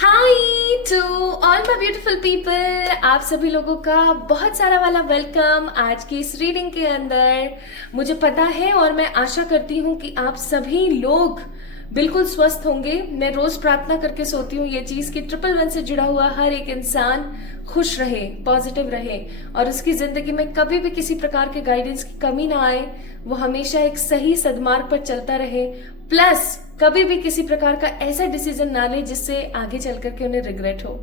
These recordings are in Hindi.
Hi to all my beautiful people, आप सभी लोगों का बहुत सारा वाला वेलकम आज की इस रीडिंग के अंदर। मुझे पता है और मैं आशा करती हूँ कि आप सभी लोग बिल्कुल स्वस्थ होंगे। मैं रोज प्रार्थना करके सोती हूँ ये चीज कि 111 से जुड़ा हुआ हर एक इंसान खुश रहे, पॉजिटिव रहे और उसकी जिंदगी में कभी भी किसी प्रकार के गाइडेंस की कमी ना आए। वो हमेशा एक सही सद्मार्ग पर चलता रहे, प्लस कभी भी किसी प्रकार का ऐसा डिसीजन ना ले जिससे आगे चल करके उन्हें रिग्रेट हो।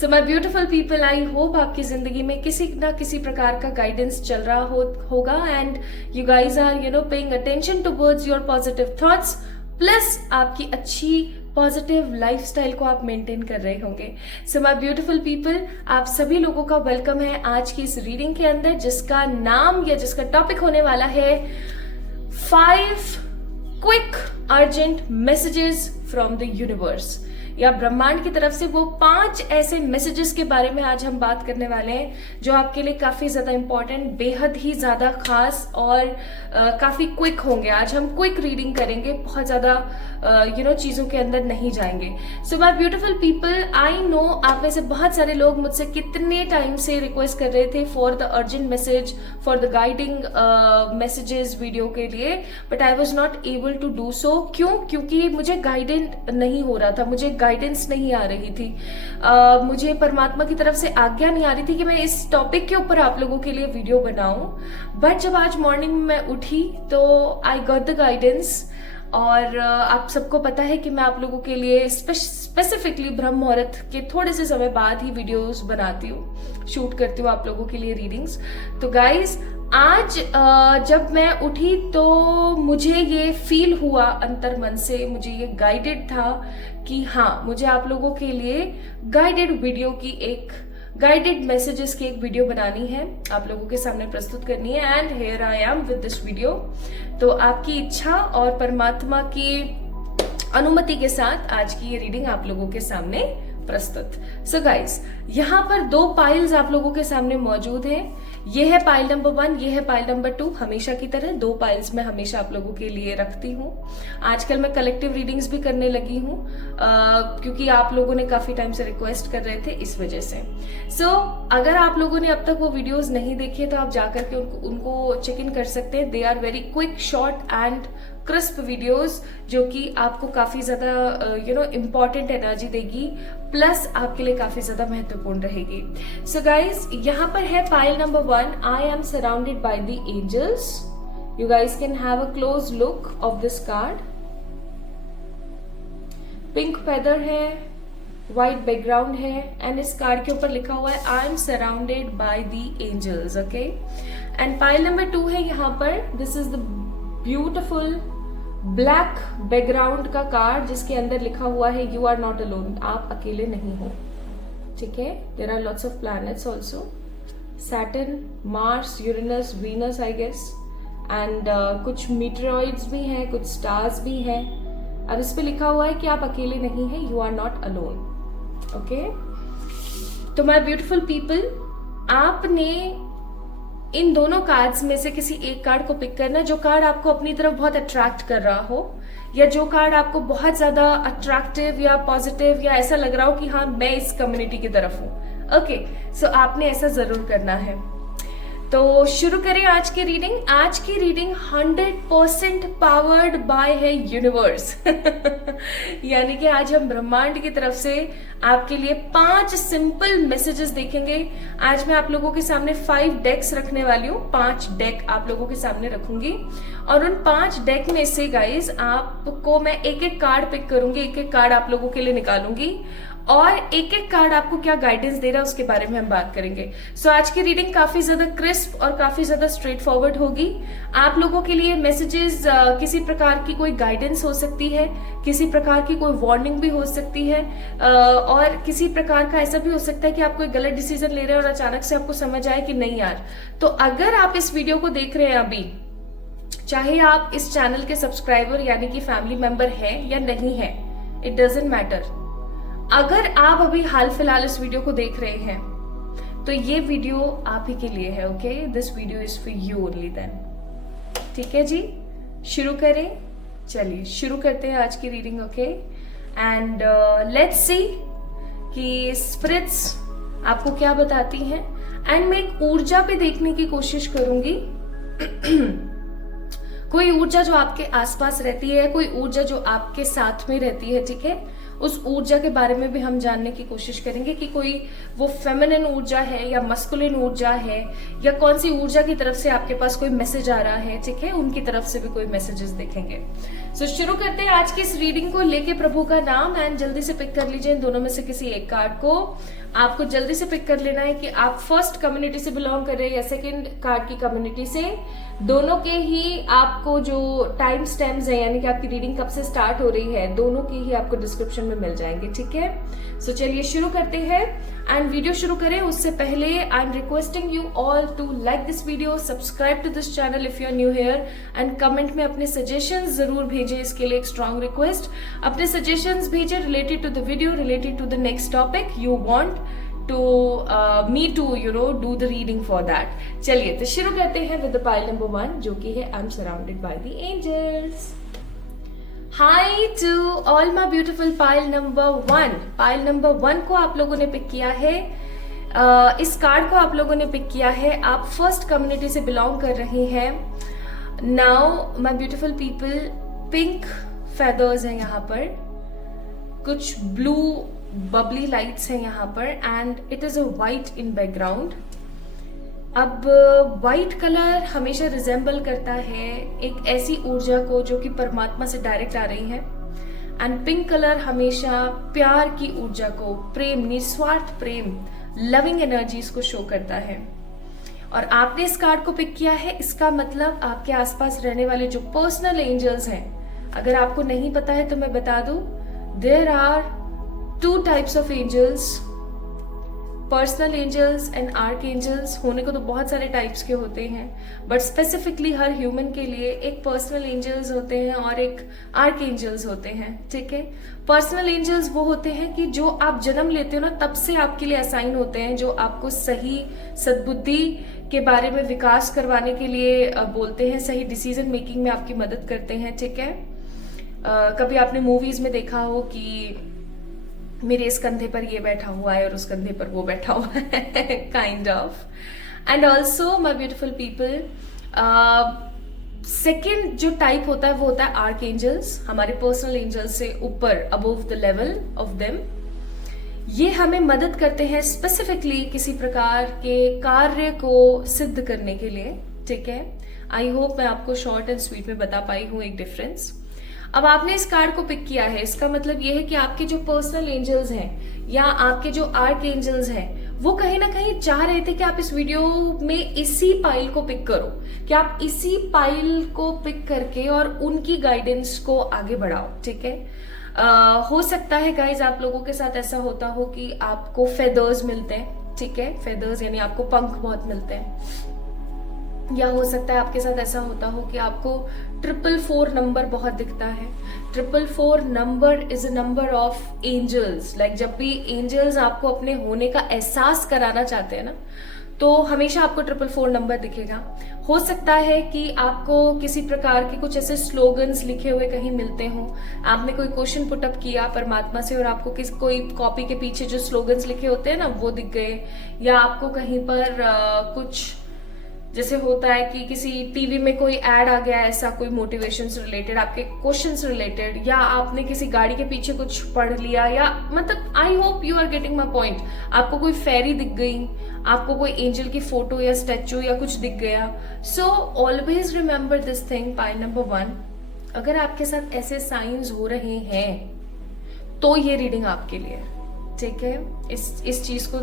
सो my beautiful people, I hope आपकी जिंदगी में किसी ना किसी प्रकार का गाइडेंस चल रहा होगा and you guys are paying attention towards your positive thoughts, plus आपकी अच्छी पॉजिटिव लाइफस्टाइल को आप मेंटेन कर रहे होंगे। सो माय ब्यूटीफुल पीपल, आप सभी लोगों का वेलकम है आज की इस रीडिंग के अंदर, जिसका नाम या जिसका टॉपिक होने वाला है 5 quick urgent messages from the universe, या ब्रह्मांड की तरफ से वो 5 ऐसे मैसेजेस के बारे में आज हम बात करने वाले हैं जो आपके लिए काफी ज्यादा इंपॉर्टेंट, बेहद ही ज्यादा खास और काफी क्विक होंगे। आज हम क्विक रीडिंग करेंगे, बहुत ज्यादा चीजों के अंदर नहीं जाएंगे। सो my beautiful people, I know आप में से बहुत सारे लोग मुझसे कितने टाइम से रिक्वेस्ट कर रहे थे for the urgent message, for the guiding messages video के लिए, but I was not able to do so. क्यों? क्योंकि मुझे गाइडेंट नहीं हो रहा था, मुझे गाइडेंस नहीं आ रही थी, मुझे परमात्मा की तरफ से आज्ञा नहीं आ रही थी कि मैं इस टॉपिक के ऊपर आप लोगों के लिए वीडियो बनाऊं। बट जब आज मॉर्निंग में मैं उठी तो आई गॉट द गाइडेंस, और आप सबको पता है कि मैं आप लोगों के लिए स्पेसिफिकली ब्रह्म मुहूर्त के थोड़े से समय बाद ही वीडियोस बनाती हूँ, शूट करती हूँ आप लोगों के लिए रीडिंग्स। तो गाइज आज जब मैं उठी तो मुझे ये फील हुआ अंतर मन से, मुझे ये गाइडेड था कि हाँ, मुझे आप लोगों के लिए गाइडेड वीडियो की एक गाइडेड मैसेजेस की एक वीडियो बनानी है, आप लोगों के सामने प्रस्तुत करनी है। And here I am with this video. तो आपकी इच्छा और परमात्मा की अनुमति के साथ आज की ये रीडिंग आप लोगों के सामने प्रस्तुत। सो गाइज, यहाँ पर 2 पाइल्स आप लोगों के सामने मौजूद हैं। ये है पाइल नंबर 1, ये है पाइल नंबर 2। हमेशा की तरह 2 पाइल्स मैं हमेशा आप लोगों के लिए रखती हूँ। आजकल मैं कलेक्टिव रीडिंग्स भी करने लगी हूँ क्योंकि आप लोगों ने काफी टाइम से रिक्वेस्ट कर रहे थे, इस वजह से। सो अगर आप लोगों ने अब तक वो वीडियोस नहीं देखे तो आप जाकर के उनको चेक इन कर सकते हैं। They are very quick, short and crisp videos जो कि आपको काफी ज्यादा इम्पोर्टेंट एनर्जी देगी, प्लस आपके लिए काफी ज्यादा महत्वपूर्ण रहेगी। सो गाइज, यहाँ पर है pile number 1, I am surrounded by the angels. You guys can have a close look of this card. Pink feather है, व्हाइट बैकग्राउंड है एंड इस कार्ड के ऊपर लिखा हुआ है I am surrounded by the angels. Okay, and pile number 2 है यहाँ पर, this is the beautiful black background का कार्ड जिसके अंदर लिखा हुआ है यू आर नॉट अलोन, आप अकेले नहीं हो। ठीक है, there are lots of planets also, Saturn, Mars, Uranus, Venus I guess, and कुछ मीटरॉइड्स भी हैं, कुछ स्टार्स भी हैं, और इस पे लिखा हुआ है कि आप अकेले नहीं हैं, you are not alone. Okay, तो माय ब्यूटीफुल पीपल, आपने इन दोनों कार्ड्स में से किसी एक कार्ड को पिक करना, जो कार्ड आपको अपनी तरफ बहुत अट्रैक्ट कर रहा हो, या जो कार्ड आपको बहुत ज्यादा अट्रैक्टिव या पॉजिटिव या ऐसा लग रहा हो कि हाँ मैं इस कम्युनिटी की तरफ हूं। ओके, सो आपने ऐसा जरूर करना है। तो शुरू करें आज की रीडिंग। आज की रीडिंग 100% पावर्ड बाय है यूनिवर्स यानी कि आज हम ब्रह्मांड की तरफ से आपके लिए 5 सिंपल मैसेजेस देखेंगे। आज मैं आप लोगों के सामने 5 डेक्स रखने वाली हूँ, 5 डेक आप लोगों के सामने रखूंगी, और उन 5 डेक में से गाइज आपको मैं एक एक कार्ड पिक करूंगी, एक एक कार्ड आप लोगों के लिए निकालूंगी, और एक एक कार्ड आपको क्या गाइडेंस दे रहा है उसके बारे में हम बात करेंगे। सो आज की रीडिंग काफी ज्यादा क्रिस्प और काफी ज्यादा स्ट्रेट फॉरवर्ड होगी। आप लोगों के लिए मैसेजेस किसी प्रकार की कोई गाइडेंस हो सकती है, किसी प्रकार की कोई वार्निंग भी हो सकती है, और किसी प्रकार का ऐसा भी हो सकता है कि आप कोई गलत डिसीजन ले रहे हैं और अचानक से आपको समझ आए कि नहीं यार। तो अगर आप इस वीडियो को देख रहे हैं अभी, चाहे आप इस चैनल के सब्सक्राइबर यानी कि फैमिली मेंबर हैं या नहीं है, इट डजेंट मैटर। अगर आप अभी हाल फिलहाल इस वीडियो को देख रहे हैं तो ये वीडियो आप ही के लिए है। Okay, this video is for you only then. ठीक है जी, शुरू करें। चलिए शुरू करते हैं आज की reading. Okay, and let's see कि स्पिरिट्स आपको क्या बताती हैं, एंड मैं एक ऊर्जा पे देखने की कोशिश करूंगी। कोई ऊर्जा जो आपके आसपास रहती है, कोई ऊर्जा जो आपके साथ में रहती है, ठीक है, उस ऊर्जा के बारे में भी हम जानने की कोशिश करेंगे कि कोई वो फेमिनिन ऊर्जा है या मस्कुलिन ऊर्जा है, या कौन सी ऊर्जा की तरफ से आपके पास कोई मैसेज आ रहा है, ठीक है, उनकी तरफ से भी कोई मैसेजेस देखेंगे। सो शुरू करते हैं आज की इस रीडिंग को लेके प्रभु का नाम, एंड जल्दी से पिक कर लीजिए इन दोनों में से किसी एक कार्ड को। आपको जल्दी से पिक कर लेना है कि आप फर्स्ट कम्युनिटी से बिलोंग कर रहे हैं या सेकंड कार्ड की कम्युनिटी से। दोनों के ही आपको जो टाइम स्टैम्प्स है, यानी कि आपकी रीडिंग कब से स्टार्ट हो रही है, दोनों की ही आपको डिस्क्रिप्शन में मिल जाएंगे, ठीक है। सो चलिए शुरू करते हैं, एंड वीडियो शुरू करें उससे पहले I am requesting you all to like this video, subscribe to this channel if you are new here, and comment में अपने सजेशंस जरूर भेजें। इसके लिए एक स्ट्रॉन्ग रिक्वेस्ट, अपने सजेशंस भेजें related to the video, related to the next topic you want to me to do the reading for that। चलिए तो शुरू करते हैं with the pile number 1, जो कि है I'm surrounded by the angels। Hi to all my beautiful pile number 1। pile number 1 को आप लोगों ने पिक किया है, इस कार्ड को आप लोगों ने पिक किया है, आप फर्स्ट कम्युनिटी से बिलोंग कर रही हैं। Now my beautiful people, pink feathers हैं यहाँ पर, कुछ ब्लू बबली लाइट्स हैं यहाँ पर, and it is a white in background. अब वाइट कलर हमेशा रिजेंबल करता है एक ऐसी ऊर्जा को जो कि परमात्मा से डायरेक्ट आ रही है, एंड पिंक कलर हमेशा प्यार की ऊर्जा को, प्रेम, निस्वार्थ प्रेम, लविंग एनर्जीज को शो करता है। और आपने इस कार्ड को पिक किया है, इसका मतलब आपके आसपास रहने वाले जो पर्सनल एंजल्स हैं, अगर आपको नहीं पता है तो मैं बता दूं, there are 2 types of angels, personal angels and archangels. होने को तो बहुत सारे टाइप्स के होते हैं, बट स्पेसिफिकली हर ह्यूमन के लिए एक पर्सनल एंजल्स होते हैं और एक आर्क एंजल्स होते हैं, ठीक है। पर्सनल एंजल्स वो होते हैं कि जो आप जन्म लेते हो ना तब से आपके लिए असाइन होते हैं, जो आपको सही सद्बुद्धि के बारे में विकास करवाने के लिए बोलते हैं, सही डिसीजन मेकिंग में आपकी मदद करते हैं, ठीक है। कभी आपने मूवीज में देखा हो कि मेरे इस कंधे पर ये बैठा हुआ है और उस कंधे पर वो बैठा हुआ है, kind of. And also my beautiful people, second जो टाइप होता है वो होता है आर्क एंजल्स, हमारे पर्सनल एंजल्स से ऊपर, above the level of them. ये हमें मदद करते हैं स्पेसिफिकली किसी प्रकार के कार्य को सिद्ध करने के लिए, ठीक है। आई होप मैं आपको शॉर्ट एंड स्वीट में बता पाई हूँ एक डिफरेंस। अब आपने इस कार्ड को पिक किया है, इसका मतलब ये है कि आपके जो पर्सनल एंजल्स हैं या आपके जो आर्क एंजल्स हैं, वो कहीं ना कहीं चाह रहे थे कि आप इस वीडियो में इसी पाइल को पिक करो, कि आप इसी पाइल को पिक करके और उनकी गाइडेंस को आगे बढ़ाओ, ठीक है। हो सकता है गाइज आप लोगों के साथ ऐसा होता हो कि आपको फेदर्स मिलते हैं, ठीक है, फेदर्स यानी आपको पंख बहुत मिलते हैं, या हो सकता है आपके साथ ऐसा होता हो कि आपको 444 नंबर बहुत दिखता है। 444 number is a number of angels. Like जब भी एंजल्स आपको अपने होने का एहसास कराना चाहते हैं ना, तो हमेशा आपको 444 नंबर दिखेगा। हो सकता है कि आपको किसी प्रकार के कुछ ऐसे स्लोगन्स लिखे हुए कहीं मिलते हो, आपने कोई क्वेश्चन पुटअप किया परमात्मा से और आपको कोई कॉपी के पीछे जो स्लोगन्स लिखे होते हैं ना वो दिख गए, या आपको कहीं पर कुछ जैसे होता है कि किसी टीवी में कोई ऐड आ गया, ऐसा कोई मोटिवेशन से रिलेटेड, आपके क्वेश्चन से रिलेटेड, या आपने किसी गाड़ी के पीछे कुछ पढ़ लिया, या मतलब I hope you are getting my point. आपको कोई फेरी दिख गई, आपको कोई एंजल की फोटो या स्टैचू या कुछ दिख गया। So always remember this thing, point number 1, अगर आपके साथ ऐसे साइंस हो रहे हैं तो ये रीडिंग आपके लिए, ठीक है। इस चीज को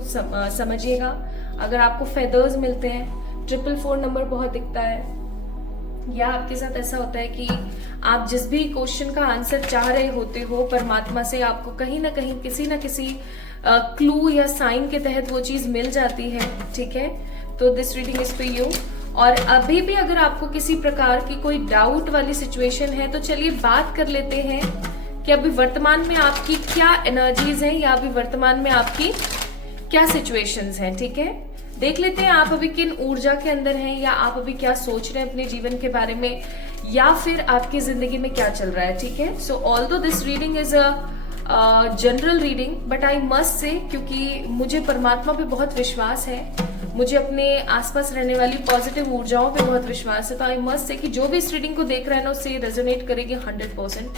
समझिएगा। अगर आपको फेदर्स मिलते हैं, 444 नंबर बहुत दिखता है, या आपके साथ ऐसा होता है कि आप जिस भी क्वेश्चन का आंसर चाह रहे होते हो परमात्मा से, आपको कहीं ना कहीं किसी ना किसी क्लू या साइन के तहत वो चीज मिल जाती है, ठीक है, तो this reading is for you. और अभी भी अगर आपको किसी प्रकार की कोई डाउट वाली सिचुएशन है तो चलिए बात कर लेते हैं कि अभी वर्तमान में आपकी क्या एनर्जीज हैं, या अभी वर्तमान में आपकी क्या सिचुएशंस हैं, ठीक है। देख लेते हैं आप अभी किन ऊर्जा के अंदर हैं, या आप अभी क्या सोच रहे हैं अपने जीवन के बारे में, या फिर आपकी जिंदगी में क्या चल रहा है, ठीक है। सो although this reading is general reading, but I must say, क्योंकि मुझे परमात्मा पे बहुत विश्वास है, मुझे अपने आसपास रहने वाली पॉजिटिव ऊर्जाओं पे बहुत विश्वास है, तो आई मस्ट से कि जो भी इस रीडिंग को देख रहा है ना उससे रेजोनेट करेगी 100%।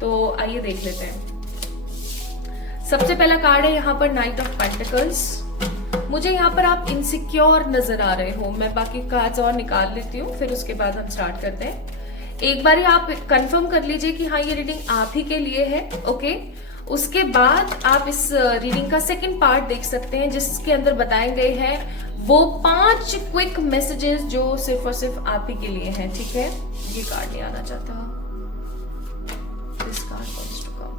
तो आइए देख लेते हैं। सबसे पहला कार्ड है यहाँ पर नाइट ऑफ पेंटिकल्स। मुझे यहाँ पर आप इनसिक्योर नजर आ रहे हो। मैं बाकी कार्ड्स और निकाल लेती हूँ, फिर उसके बाद हम स्टार्ट करते हैं। एक बार आप कंफर्म कर लीजिए कि हाँ ये रीडिंग आप ही के लिए है, ओके। उसके बाद आप इस रीडिंग का सेकंड पार्ट देख सकते हैं, जिसके अंदर बताए गए हैं वो 5 क्विक मैसेजेस जो सिर्फ और सिर्फ आप ही के लिए हैं, ठीक है। ये कार्ड नहीं आना चाहता। This card wants to come.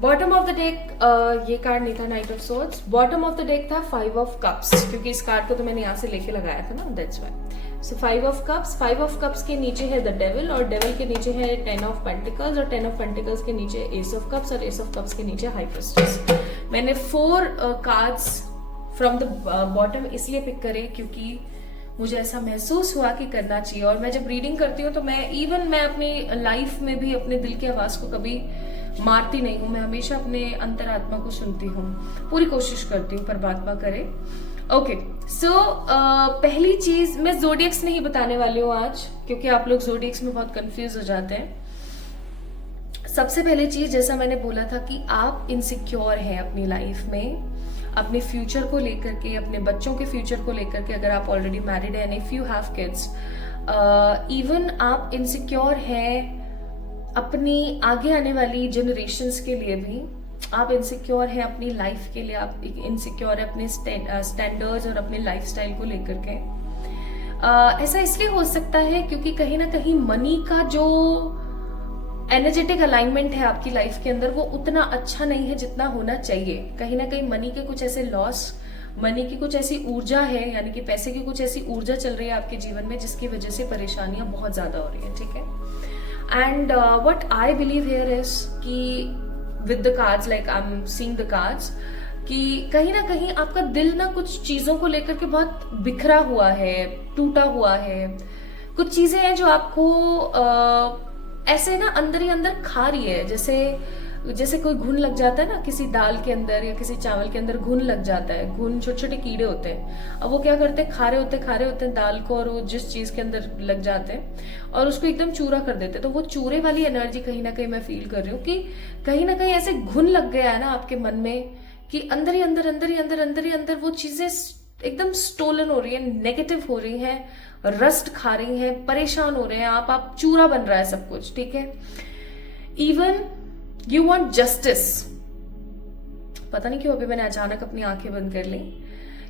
Bottom of the deck, ये कार्ड नहीं था, knight of swords. Bottom of the deck था 5 ऑफ कप्स, क्योंकि इस कार्ड को तो मैंने यहाँ से लेके लगाया था ना, that's why. So 5 of cups, 5 of cups के नीचे है द डेविल, और डेविल के नीचे है 10 ऑफ पेंटिकल्स, और 10 ऑफ पेंटिकल्स के नीचे एस ऑफ कप्स, और एस ऑफ कप्स के नीचे हाई प्रिस्टेस। मैंने 4 कार्ड्स फ्रॉम द बॉटम इसलिए पिक करे क्योंकि मुझे ऐसा महसूस हुआ कि करना चाहिए। और मैं जब रीडिंग करती हूँ तो मैं अपनी लाइफ में भी अपने दिल की आवाज को कभी मारती नहीं हूँ। मैं हमेशा अपने अंतरात्मा को सुनती हूँ, पूरी कोशिश करती हूँ, परमात्मा करे। ओके, सो पहली चीज, मैं ज़ोडिएक्स नहीं बताने वाली हूँ आज, क्योंकि आप लोग ज़ोडिएक्स में बहुत कंफ्यूज हो जाते हैं। सबसे पहली चीज, जैसा मैंने बोला था कि आप इनसिक्योर हैं अपनी लाइफ में, अपने फ्यूचर को लेकर के, अपने बच्चों के फ्यूचर को लेकर के। अगर आप ऑलरेडी मैरिड हैं, if you have kids, even आप इनसिक्योर हैं अपनी आगे आने वाली जनरेशन्स के लिए भी। आप इनसिक्योर हैं अपनी लाइफ के लिए, आप इनसिक्योर है अपने स्टैंडर्ड्स और अपने लाइफस्टाइल को लेकर के। ऐसा इसलिए हो सकता है क्योंकि कहीं ना कहीं मनी का जो एनर्जेटिक अलाइनमेंट है आपकी लाइफ के अंदर, वो उतना अच्छा नहीं है जितना होना चाहिए। कहीं ना कहीं मनी के कुछ ऐसे लॉस, मनी की कुछ ऐसी ऊर्जा है, यानी कि पैसे की कुछ ऐसी ऊर्जा चल रही है आपके जीवन में, जिसकी वजह से परेशानियां बहुत ज्यादा हो रही है, ठीक है। And what I believe here is कि with the cards, like I am seeing the cards, कि कहीं ना कहीं आपका दिल ना कुछ चीजों को लेकर के बहुत बिखरा हुआ है, टूटा हुआ है। कुछ चीजें हैं जो आपको ऐसे ना अंदर ही अंदर खा रही है, जैसे कोई घुन लग जाता है ना किसी दाल के अंदर या किसी चावल के अंदर, घुन लग जाता है। घुन छोटे छोटे कीड़े होते हैं, अब वो क्या करते हैं, खा रहे होते हैं दाल को, और वो जिस चीज के अंदर लग जाते हैं और उसको एकदम चूरा कर देते हैं। तो वो चूरे वाली एनर्जी कहीं ना कहीं मैं फील कर रही हूँ कि कहीं ना कहीं ऐसे घुन लग गया है ना आपके मन में, कि अंदर ही अंदर वो चीजें एकदम स्टोलन हो रही है, नेगेटिव हो रही हैं, रस्ट खा रही हैं, परेशान हो रहे हैं आप चूरा बन रहा है सब कुछ, ठीक है। इवन यू वॉन्ट जस्टिस, पता नहीं क्यों अभी मैंने अचानक अपनी आंखें बंद कर ली।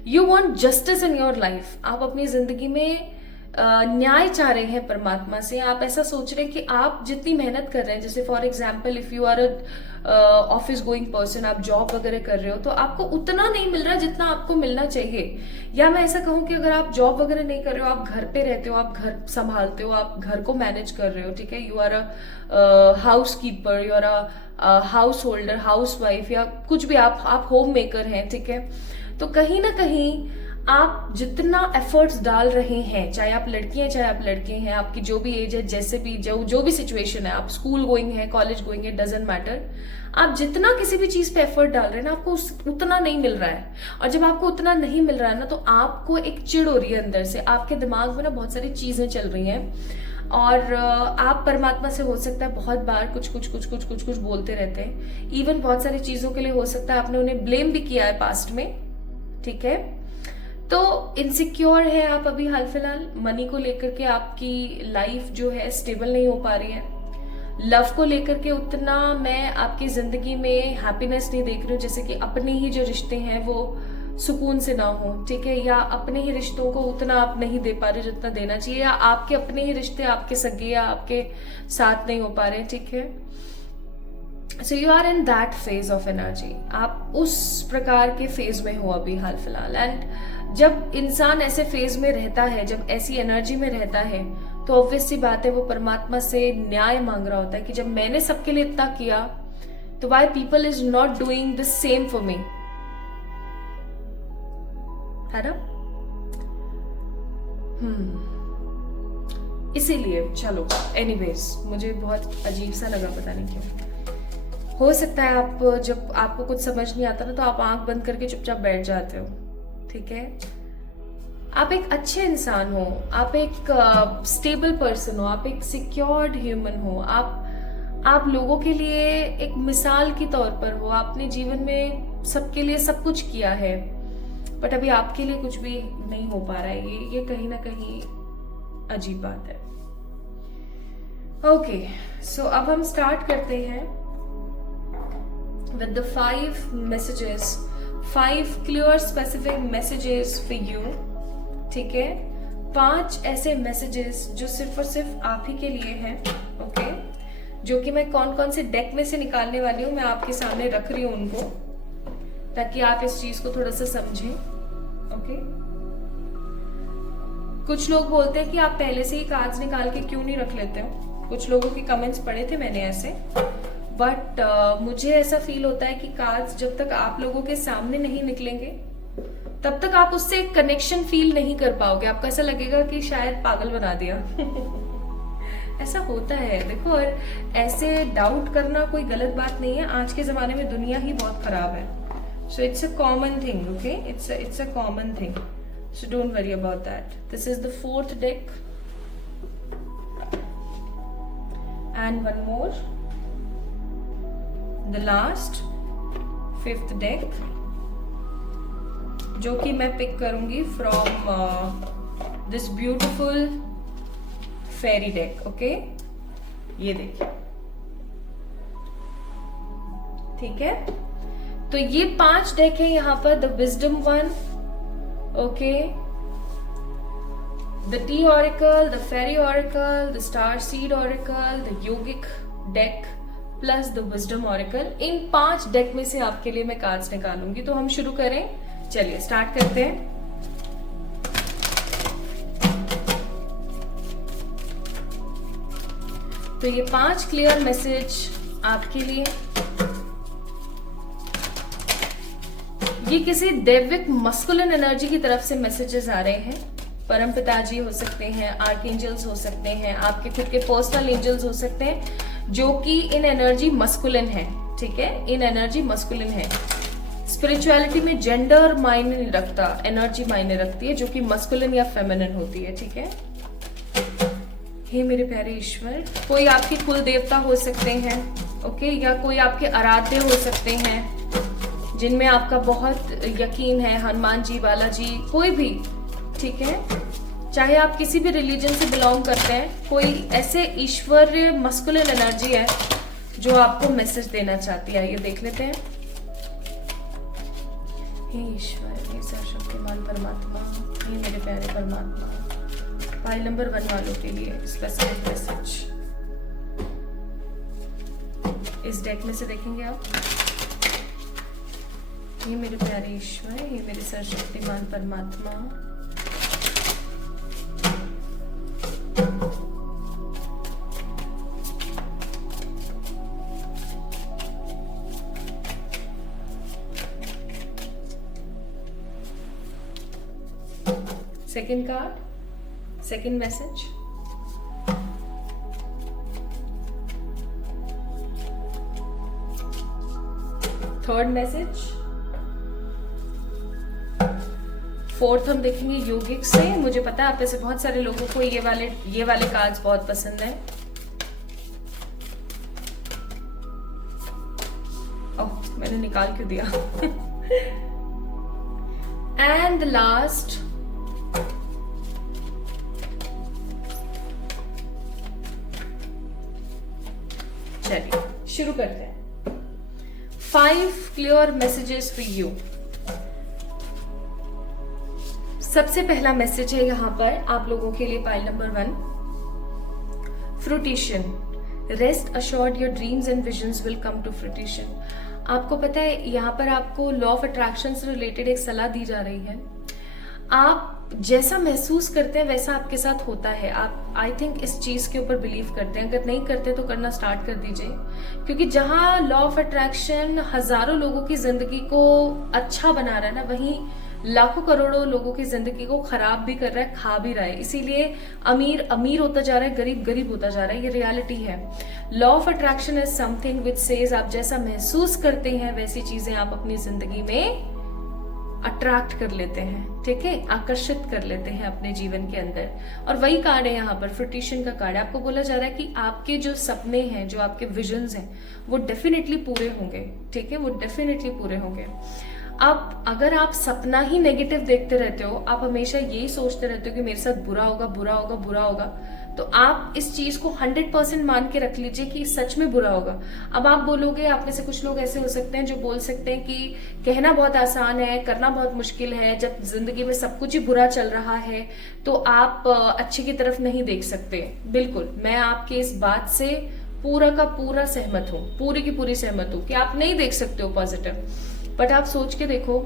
You want justice in your life, आप अपनी जिंदगी में न्याय चाह रहे हैं परमात्मा से। आप ऐसा सोच रहे हैं कि आप जितनी मेहनत कर रहे हैं, जैसे for example if you are office going person, आप जॉब वगैरह कर रहे हो, तो आपको उतना नहीं मिल रहा जितना आपको मिलना चाहिए। या मैं ऐसा कहूँ कि अगर आप जॉब वगैरह नहीं कर रहे हो, आप घर पे रहते हो, आप घर संभालते हो, आप घर को मैनेज कर रहे हो, ठीक है। You are a housekeeper, you are a householder, housewife, या कुछ भी, आप होम मेकर हैं, ठीक है। तो कहीं ना कहीं आप जितना एफर्ट्स डाल रहे हैं, चाहे आप लड़की हैं चाहे आप लड़के हैं, आपकी जो भी एज है, जैसे भी जो भी सिचुएशन है, आप स्कूल गोइंग है, कॉलेज गोइंग है, डजंट मैटर, आप जितना किसी भी चीज पे एफर्ट डाल रहे हैं ना, आपको उतना नहीं मिल रहा है। और जब आपको उतना नहीं मिल रहा है ना, तो आपको एक चिढ़ हो रही है अंदर से, आपके दिमाग में ना बहुत सारी चीजें चल रही हैं, और आप परमात्मा से हो सकता है बहुत बार कुछ बोलते रहते हैं। इवन बहुत सारी चीजों के लिए हो सकता है आपने उन्हें ब्लेम भी किया है पास्ट में, ठीक है। तो इनसिक्योर है आप अभी हाल फिलहाल, मनी को लेकर के आपकी लाइफ जो है स्टेबल नहीं हो पा रही है। लव को लेकर के उतना मैं आपकी जिंदगी में हैप्पीनेस नहीं देख रही हूँ, जैसे कि अपने ही जो रिश्ते हैं वो सुकून से ना हो, ठीक है, या अपने ही रिश्तों को उतना आप नहीं दे पा रहे जितना देना चाहिए, या आपके अपने ही रिश्ते आपके सगे या आपके साथ नहीं हो पा रहे, ठीक है। So you are in that phase of energy, आप उस प्रकार के फेज में हो अभी हाल फिलहाल। एंड जब इंसान ऐसे फेज में रहता है, जब ऐसी एनर्जी में रहता है, तो ऑब्वियस सी बात है वो परमात्मा से न्याय मांग रहा होता है कि जब मैंने सबके लिए इतना किया, तो why people is not doing the same for me, है ना। इसीलिए चलो, एनीवेज मुझे बहुत अजीब सा लगा, पता नहीं क्यों। हो सकता है आप जब आपको कुछ समझ नहीं आता ना तो आप आंख बंद करके चुपचाप बैठ जाते हो, ठीक है। आप एक अच्छे इंसान हो, आप एक स्टेबल पर्सन हो, आप एक सिक्योर्ड ह्यूमन हो, आप लोगों के लिए एक मिसाल की तौर पर हो। आपने जीवन में सबके लिए सब कुछ किया है, बट अभी आपके लिए कुछ भी नहीं हो पा रहा है। ये कहीं ना कहीं अजीब बात है। ओके, सो अब हम स्टार्ट करते हैं with the 5 messages, 5 clear specific messages for you, ठीक है। 5 ऐसे मैसेजेस जो सिर्फ और सिर्फ आप ही के लिए हैं, ओके, जो कि मैं कौन कौन से डेक में से निकालने वाली हूँ, मैं आपके सामने रख रही हूँ उनको, ताकि आप इस चीज को थोड़ा सा समझें, ओके। कुछ लोग बोलते हैं कि आप पहले से ही कार्ड्स निकाल के क्यों नहीं रख लेते हो। कुछ लोगों के कमेंट्स पढ़े थे मैंने ऐसे, बट मुझे ऐसा फील होता है कि कार्ड्स जब तक आप लोगों के सामने नहीं निकलेंगे तब तक आप उससे एक कनेक्शन फील नहीं कर पाओगे। आपको ऐसा लगेगा कि शायद पागल बना दिया। ऐसा होता है, देखो, और ऐसे डाउट करना कोई गलत बात नहीं है। आज के जमाने में दुनिया ही बहुत खराब है, so it's a common thing, okay, it's a common thing, so don't worry about that. This is the 4th deck and one more, the last 5th deck, जो कि मैं पिक करूंगी from this beautiful fairy deck, okay. ये देखिए, ठीक है। तो ये 5 डेक है यहाँ पर। The wisdom one, okay, the tea oracle, the fairy oracle, the starseed oracle, the yogic deck plus the wisdom oracle. इन 5 डेक में से आपके लिए मैं कार्ड्स निकालूंगी। तो हम शुरू करें, चलिए स्टार्ट करते हैं। तो ये 5 क्लियर मैसेज आपके लिए। ये किसी दैविक मस्कुलिन एनर्जी की तरफ से मैसेजेस आ रहे हैं। परम पिताजी हो सकते हैं, आर्कएंजल्स हो सकते हैं, आपके खुद के पर्सनल एंजल्स हो सकते हैं, जो कि इन एनर्जी मस्कुलिन है, ठीक है, इन एनर्जी मस्कुलिन है। स्पिरिचुअलिटी में जेंडर मायने नहीं रखता, एनर्जी मायने रखती है, जो कि मस्कुलिन या फेमिनिन होती है, ठीक है। हे मेरे प्यारे ईश्वर, कोई आपके कुल देवता हो सकते हैं, ओके, या कोई आपके आराध्य हो सकते हैं जिनमें आपका बहुत यकीन है, हनुमान जी, बालाजी, कोई भी, ठीक है। चाहे आप किसी भी रिलीजन से बिलोंग करते हैं, कोई ऐसे ईश्वरीय मस्कुलिन एनर्जी है जो आपको मैसेज देना चाहती है। ये देख लेते हैं। हे ईश्वर, हे सर्वशक्तिमान परमात्मा, हे मेरे प्यारे परमात्मा, पाइल नंबर 1 वालों के लिए स्पेसिफिक मैसेज इस डेक में से देखेंगे आप। हे मेरे प्यारे ईश्वर, हे मेरे सर्वशक्तिमान परमात्मा, second card, second message, third message, 4th हम देखेंगे योगिक से। मुझे पता है आप ऐसे बहुत सारे लोगों को ये वाले कार्ड्स बहुत पसंद है। ओह, मैंने निकाल क्यों दिया। एंड द लास्ट, चलिए शुरू करते हैं। 5 क्लियर मैसेजेस फॉर यू। सबसे पहला मैसेज है यहाँ पर आप लोगों के लिए, pile number 1, fruition. Rest assured your dreams and visions will come to fruition. आपको पता है यहाँ पर आपको लॉ ऑफ अट्रैक्शन से रिलेटेड एक सलाह दी जा रही है। आप जैसा महसूस करते हैं वैसा आपके साथ होता है। आप आई थिंक इस चीज के ऊपर बिलीव करते हैं। अगर नहीं करते तो करना स्टार्ट कर दीजिए, क्योंकि जहां लॉ ऑफ अट्रैक्शन हजारों लोगों की जिंदगी को अच्छा बना रहा है ना, वहीं लाखों करोड़ों लोगों की जिंदगी को खराब भी कर रहा है, खा भी रहा है। इसीलिए अमीर अमीर होता जा रहा है, गरीब गरीब होता जा रहा है। ये रियलिटी है। Law of attraction is something which says आप जैसा महसूस करते हैं वैसी चीजें आप अपनी जिंदगी में अट्रैक्ट कर लेते हैं, ठीक है, आकर्षित कर लेते हैं अपने जीवन के अंदर। और वही कार्ड है यहाँ पर, फ्रूटिशियन का कार्ड है। आपको बोला जा रहा है कि आपके जो सपने हैं, जो आपके विजन्स हैं, वो डेफिनेटली पूरे होंगे, ठीक है, वो डेफिनेटली पूरे होंगे। अब अगर आप सपना ही नेगेटिव देखते रहते हो, आप हमेशा यही सोचते रहते हो कि मेरे साथ बुरा होगा बुरा होगा बुरा होगा, तो आप इस चीज को 100% मान के रख लीजिए कि सच में बुरा होगा। अब आप बोलोगे, आप में से कुछ लोग ऐसे हो सकते हैं जो बोल सकते हैं कि कहना बहुत आसान है, करना बहुत मुश्किल है। जब जिंदगी में सब कुछ ही बुरा चल रहा है तो आप अच्छे की तरफ नहीं देख सकते। बिल्कुल, मैं आपके इस बात से पूरा का पूरा सहमत हूँ, पूरी की पूरी सहमत हूँ कि आप नहीं देख सकते हो पॉजिटिव। बट आप सोच के देखो,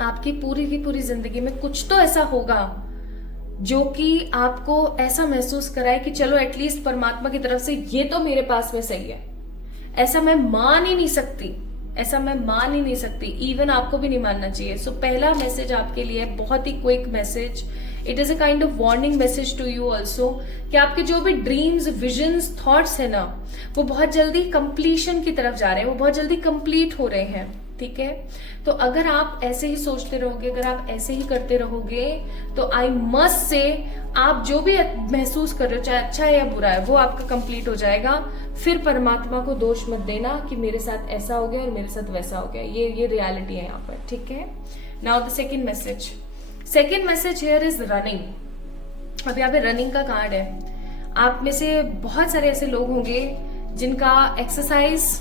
आपकी पूरी की पूरी जिंदगी में कुछ तो ऐसा होगा जो कि आपको ऐसा महसूस कराए कि चलो एटलीस्ट परमात्मा की तरफ से ये तो मेरे पास में सही है। ऐसा मैं मान ही नहीं सकती, ऐसा मैं मान ही नहीं सकती, इवन आपको भी नहीं मानना चाहिए। सो पहला मैसेज आपके लिए बहुत ही quick message, it is a kind of warning message to you also, कि आपके जो भी ड्रीम्स, विजन्स, थॉट्स है ना, वो बहुत जल्दी कंप्लीशन की तरफ जा रहे हैं, वो बहुत जल्दी कंप्लीट हो रहे हैं, ठीक है। तो अगर आप ऐसे ही सोचते रहोगे, अगर आप ऐसे ही करते रहोगे, तो आई मस्ट से आप जो भी महसूस कर रहे हो, चाहे अच्छा है या बुरा है, वो आपका कंप्लीट हो जाएगा। फिर परमात्मा को दोष मत देना कि मेरे साथ ऐसा हो गया और मेरे साथ वैसा हो गया। ये रियलिटी है यहाँ पर, ठीक है। Now the second message, second message here is running. अब यहाँ पे रनिंग का कार्ड है। आप में से बहुत सारे ऐसे लोग होंगे जिनका एक्सरसाइज,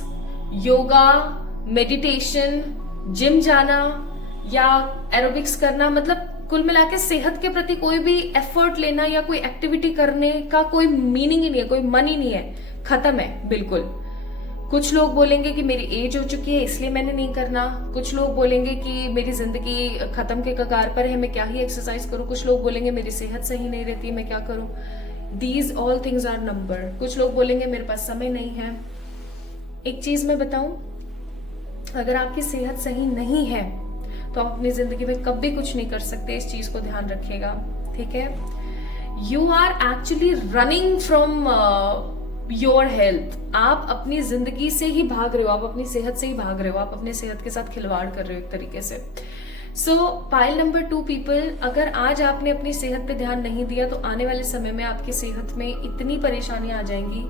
योगा, मेडिटेशन, जिम जाना या एरोबिक्स करना, मतलब कुल मिला के सेहत के प्रति कोई भी एफर्ट लेना या कोई एक्टिविटी करने का कोई मीनिंग ही नहीं है, कोई मन ही नहीं है, खत्म है बिल्कुल। कुछ लोग बोलेंगे कि मेरी एज हो चुकी है इसलिए मैंने नहीं करना, कुछ लोग बोलेंगे कि मेरी जिंदगी खत्म के कगार पर है, मैं क्या ही एक्सरसाइज करूं, कुछ लोग बोलेंगे मेरी सेहत सही नहीं रहती, मैं क्या करूं। These all things are number. कुछ लोग बोलेंगे मेरे पास समय नहीं है। एक चीज मैं बताऊं, अगर आपकी सेहत सही नहीं है तो आप अपनी जिंदगी में कभी कुछ नहीं कर सकते, इस चीज को ध्यान रखिएगा, ठीक है। You are actually running from your health. आप अपनी जिंदगी से ही भाग रहे हो, आप अपनी सेहत से ही भाग रहे हो, आप अपनी सेहत के साथ खिलवाड़ कर रहे हो एक तरीके से। सो पाइल नंबर 2 पीपल, अगर आज आपने अपनी सेहत पे ध्यान नहीं दिया तो आने वाले समय में आपकी सेहत में इतनी परेशानियां आ जाएंगी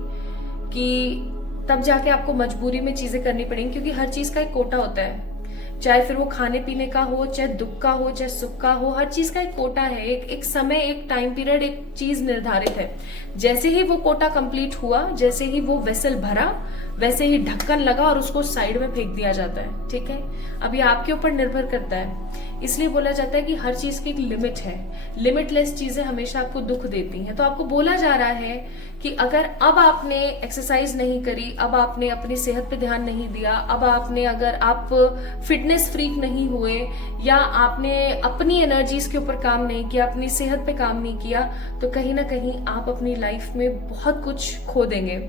कि तब जाके आपको मजबूरी में चीजें करनी पड़ेंगी, क्योंकि हर चीज का एक कोटा होता है, चाहे फिर वो खाने पीने का हो, चाहे दुख का हो, चाहे सुख का हो, हर चीज का एक कोटा है, एक समय, एक टाइम पीरियड, एक चीज निर्धारित है। जैसे ही वो कोटा कंप्लीट हुआ, जैसे ही वो वेसल भरा, वैसे ही ढक्कन लगा और उसको साइड में फेंक दिया जाता है, ठीक है। अब ये आपके ऊपर निर्भर करता है। इसलिए बोला जाता है कि हर चीज की एक लिमिट है, लिमिटलेस चीजें हमेशा आपको दुख देती हैं। तो आपको बोला जा रहा है कि अगर अब आपने एक्सरसाइज नहीं करी, अब आपने अपनी सेहत पे ध्यान नहीं दिया, अब आपने, अगर आप फिटनेस फ्रीक नहीं हुए या आपने अपनी एनर्जीज के ऊपर काम नहीं किया, अपनी सेहत पे काम नहीं किया, तो कहीं ना कहीं आप अपनी लाइफ में बहुत कुछ खो देंगे।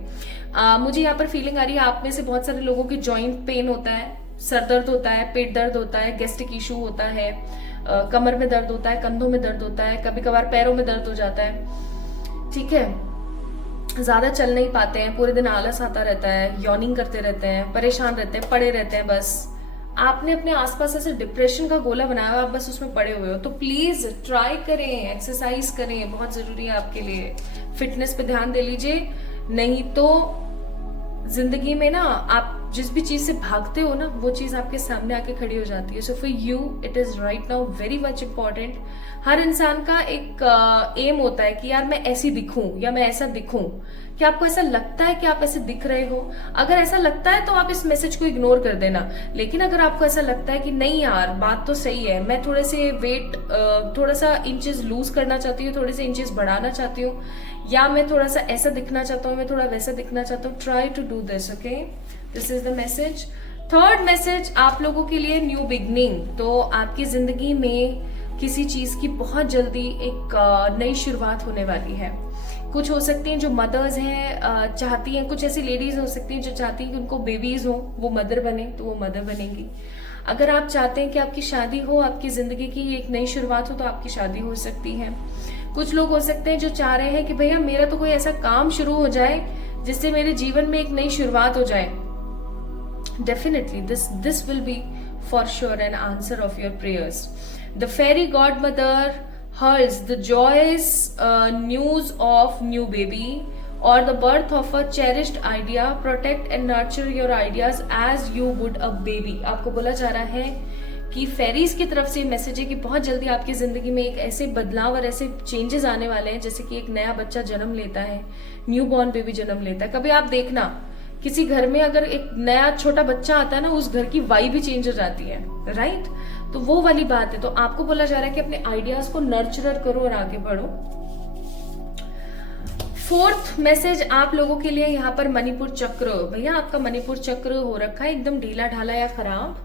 मुझे यहाँ पर फीलिंग आ रही है, आप में से बहुत सारे लोगों की जॉइंट पेन होता है, सर दर्द होता है, पेट दर्द होता है, गैस्ट्रिक इशू होता है, कमर में दर्द होता है, कंधों में दर्द होता है, कभी कभार पैरों में दर्द हो जाता है, ठीक है। ज्यादा चल नहीं पाते हैं, पूरे दिन आलस आता रहता है, यॉर्निंग करते रहते हैं, परेशान रहते हैं, पड़े रहते हैं। बस आपने अपने आसपास ऐसे डिप्रेशन का गोला बनाया हुआ, आप बस उसमें पड़े हुए हो। तो प्लीज ट्राई करें, एक्सरसाइज करें, बहुत जरूरी है आपके लिए। फिटनेस पे ध्यान दे लीजिए, नहीं तो जिंदगी में ना आप जिस भी चीज से भागते हो ना, वो चीज आपके सामने आके खड़ी हो जाती है। So for you it is right now very much important. हर इंसान का एक एम होता है कि यार मैं ऐसी दिखूं या मैं ऐसा दिखूं। क्या आपको ऐसा लगता है कि आप ऐसे दिख रहे हो? अगर ऐसा लगता है तो आप इस मैसेज को इग्नोर कर देना। लेकिन अगर आपको ऐसा लगता है कि नहीं यार बात तो सही है, मैं थोड़े से वेट, थोड़ा सा इंचेस लूज करना चाहती हूँ, थोड़े से इंचेस बढ़ाना चाहती हूँ, या मैं थोड़ा सा ऐसा दिखना चाहता हूँ, मैं थोड़ा वैसा दिखना चाहता हूँ, try to do this, okay. This is the message. Third message आप लोगों के लिए, न्यू बिगनिंग। तो आपकी जिंदगी में किसी चीज की बहुत जल्दी एक नई शुरुआत होने वाली है। कुछ हो सकती हैं जो मदर्स हैं, चाहती हैं, कुछ ऐसी लेडीज हो सकती हैं जो चाहती हैं कि उनको बेबीज हो, वो मदर बने तो वो मदर बनेंगी। अगर आप चाहते हैं कि आपकी शादी हो, आपकी जिंदगी की एक नई शुरुआत हो, तो आपकी शादी हो सकती है। कुछ लोग हो सकते हैं जो चाह रहे हैं कि भैया मेरा तो कोई ऐसा काम शुरू हो जाए जिससे मेरे जीवन में एक नई शुरुआत हो जाए। Definitely this will be for sure an answer of your prayers. The fairy godmother heralds the joyous news of new baby or the birth of a cherished idea. Protect and nurture your ideas as you would a baby. आपको बोला जा रहा है कि फेरीज की तरफ से मैसेज है कि बहुत जल्दी आपकी जिंदगी में एक ऐसे बदलाव और ऐसे चेंजेस आने वाले हैं जैसे कि एक नया बच्चा जन्म लेता है, न्यू बॉर्न बेबी जन्म लेता है। कभी आप देखना किसी घर में अगर एक नया छोटा बच्चा आता है ना, उस घर की वाइब भी चेंज हो जाती है, राइट? तो वो वाली बात है। तो आपको बोला जा रहा है कि अपने आइडियाज को नर्चर करो और आगे बढ़ो। फोर्थ मैसेज आप लोगों के लिए यहाँ पर मणिपुर चक्र। भैया आपका मणिपुर चक्र हो रखा है एकदम ढीला ढाला या खराब।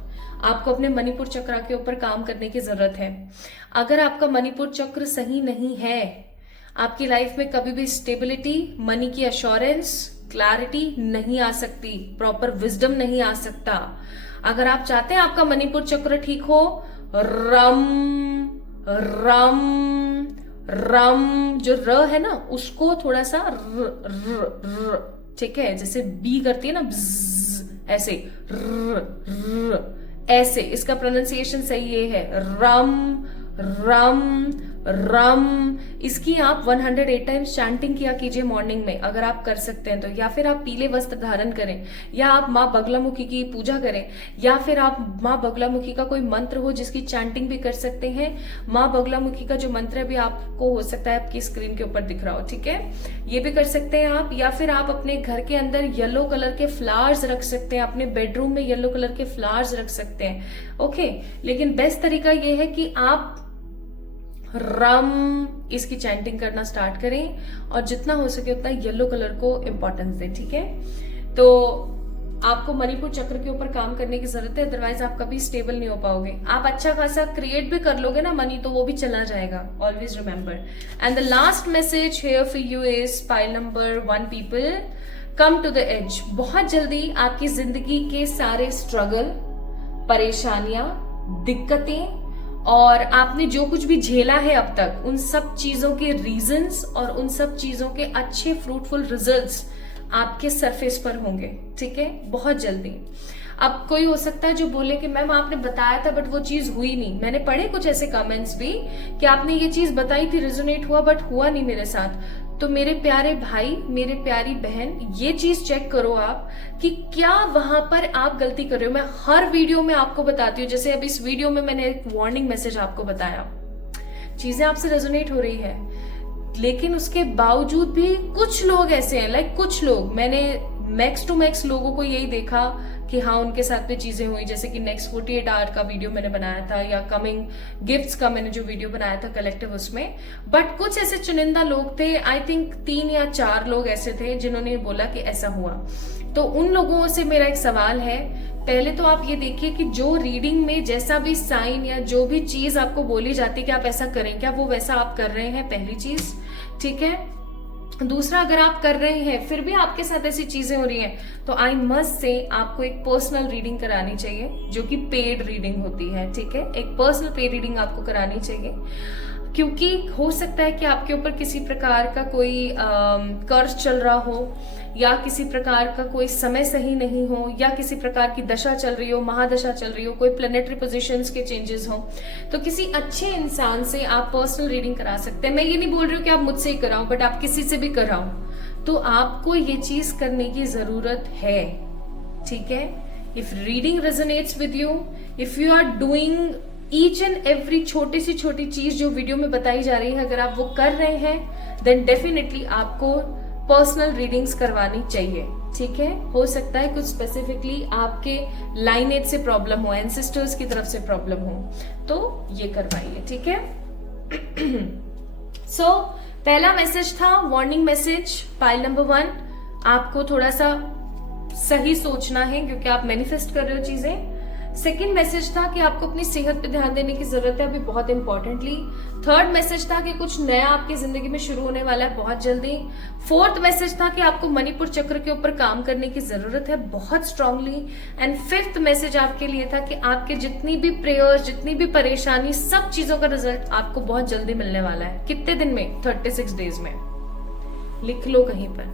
आपको अपने मणिपुर चक्र के ऊपर काम करने की जरूरत है। अगर आपका मणिपुर चक्र सही नहीं है, आपकी लाइफ में कभी भी स्टेबिलिटी, मनी की अश्योरेंस, क्लैरिटी नहीं आ सकती, प्रॉपर विजडम नहीं आ सकता। अगर आप चाहते हैं आपका मणिपुर चक्र ठीक हो, रम रम रम जो र है ना, उसको थोड़ा सा ठीक है, जैसे बी करती है ना ब्ज़, ऐसे ऐसे इसका प्रोनाउंसिएशन सही ये है, रम रम रम। इसकी आप 108 टाइम्स चैंटिंग किया कीजिए मॉर्निंग में, अगर आप कर सकते हैं तो। या फिर आप पीले वस्त्र धारण करें, या आप माँ बगलामुखी की पूजा करें, या फिर आप माँ बगलामुखी का कोई मंत्र हो जिसकी चैंटिंग भी कर सकते हैं। माँ बगलामुखी का जो मंत्र है भी आपको हो सकता है आपकी स्क्रीन के ऊपर दिख रहा हो, ठीक है, ये भी कर सकते हैं आप। या फिर आप अपने घर के अंदर येलो कलर के फ्लावर्स रख सकते हैं, अपने बेडरूम में येलो कलर के फ्लावर्स रख सकते हैं, ओके। लेकिन बेस्ट तरीका ये है कि आप रम इसकी चैंटिंग करना स्टार्ट करें और जितना हो सके उतना येलो कलर को इंपॉर्टेंस दें, ठीक है। तो आपको मणिपुर चक्र के ऊपर काम करने की जरूरत है, अदरवाइज आप कभी स्टेबल नहीं हो पाओगे। आप अच्छा खासा क्रिएट भी कर लोगे ना मनी, तो वो भी चला जाएगा, always remember. And the last message here for you is pile number 1 people, come to the edge. बहुत जल्दी आपकी जिंदगी के सारे स्ट्रगल, परेशानियां, दिक्कतें और आपने जो कुछ भी झेला है अब तक, उन सब चीजों के रीजंस और उन सब चीजों के अच्छे फ्रूटफुल रिजल्ट्स आपके सरफेस पर होंगे, ठीक है, बहुत जल्दी। अब कोई हो सकता है जो बोले कि मैम आपने बताया था बट वो चीज हुई नहीं। मैंने पढ़े कुछ ऐसे कमेंट्स भी कि आपने ये चीज बताई थी, रेजोनेट हुआ, बट हुआ नहीं मेरे साथ। तो मेरे प्यारे भाई, मेरे प्यारी बहन, ये चीज चेक करो आप कि क्या वहां पर आप गलती कर रहे हो। मैं हर वीडियो में आपको बताती हूँ, जैसे अब इस वीडियो में मैंने एक वार्निंग मैसेज आपको बताया, चीजें आपसे रेजोनेट हो रही है, लेकिन उसके बावजूद भी कुछ लोग ऐसे हैं, लाइक कुछ लोग, मैंने मैक्स टू मैक्स लोगों को यही देखा कि हाँ उनके साथ में चीजें हुई, जैसे कि नेक्स्ट 48 आवर का वीडियो मैंने बनाया था, या कमिंग गिफ्ट्स का मैंने जो वीडियो बनाया था कलेक्टिव, उसमें। बट कुछ ऐसे चुनिंदा लोग थे, आई थिंक 3 या 4 लोग ऐसे थे जिन्होंने बोला कि ऐसा हुआ। तो उन लोगों से मेरा एक सवाल है, पहले तो आप ये देखिए कि जो रीडिंग में जैसा भी साइन या जो भी चीज आपको बोली जाती है कि आप ऐसा करें, क्या वो वैसा आप कर रहे हैं, पहली चीज, ठीक है। दूसरा, अगर आप कर रहे हैं फिर भी आपके साथ ऐसी चीजें हो रही हैं, तो आई मस्ट से आपको एक पर्सनल रीडिंग करानी चाहिए, जो कि पेड रीडिंग होती है, ठीक है। एक पर्सनल पेड रीडिंग आपको करानी चाहिए, क्योंकि हो सकता है कि आपके ऊपर किसी प्रकार का कोई कर्ज चल रहा हो, या किसी प्रकार का कोई समय सही नहीं हो, या किसी प्रकार की दशा चल रही हो, महादशा चल रही हो, कोई प्लेनेटरी पोजीशंस के चेंजेस हो। तो किसी अच्छे इंसान से आप पर्सनल रीडिंग करा सकते हैं। मैं ये नहीं बोल रही हूँ कि आप मुझसे ही कराओ, बट आप किसी से भी कराओ, तो आपको ये चीज करने की जरूरत है, ठीक है। If reading resonates with you, if you are doing each and every छोटी सी छोटी चीज जो वीडियो में बताई जा रही है, अगर आप वो कर रहे हैं, देन डेफिनेटली आपको पर्सनल रीडिंग्स करवानी चाहिए, ठीक है। हो सकता है कुछ स्पेसिफिकली आपके लाइनेज से प्रॉब्लम हो, एंसेस्टर्स की तरफ से प्रॉब्लम हो, तो ये करवाइए, ठीक है। सो पहला मैसेज था वार्निंग मैसेज, पाइल नंबर 1, आपको थोड़ा सा सही सोचना है क्योंकि आप मैनिफेस्ट कर रहे हो चीजें। सेकंड मैसेज था कि आपको अपनी सेहत पे ध्यान देने की जरूरत है अभी बहुत इंपॉर्टेंटली। थर्ड मैसेज था कि कुछ नया आपकी जिंदगी में शुरू होने वाला है बहुत जल्दी। फोर्थ मैसेज था कि आपको मणिपुर चक्र के ऊपर काम करने की जरूरत है बहुत स्ट्रांगली। एंड फिफ्थ मैसेज आपके लिए था कि आपके जितनी भी प्रेयर्स, जितनी भी परेशानी, सब चीजों का रिजल्ट आपको बहुत जल्दी मिलने वाला है। कितने दिन में? 36 डेज में। लिख लो कहीं पर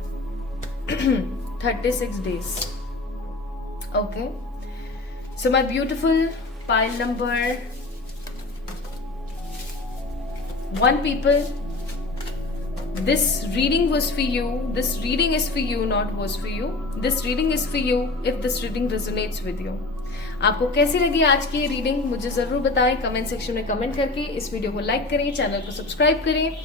36 days. Okay, so my beautiful pile number 1 people, this reading was for you. This reading is for you, not was for you. This reading is for you if this reading resonates with you. आपको कैसी लगी आज की ये रीडिंग मुझे जरूर बताएं कमेंट सेक्शन में कमेंट करके। इस वीडियो को लाइक करें, चैनल को सब्सक्राइब करें,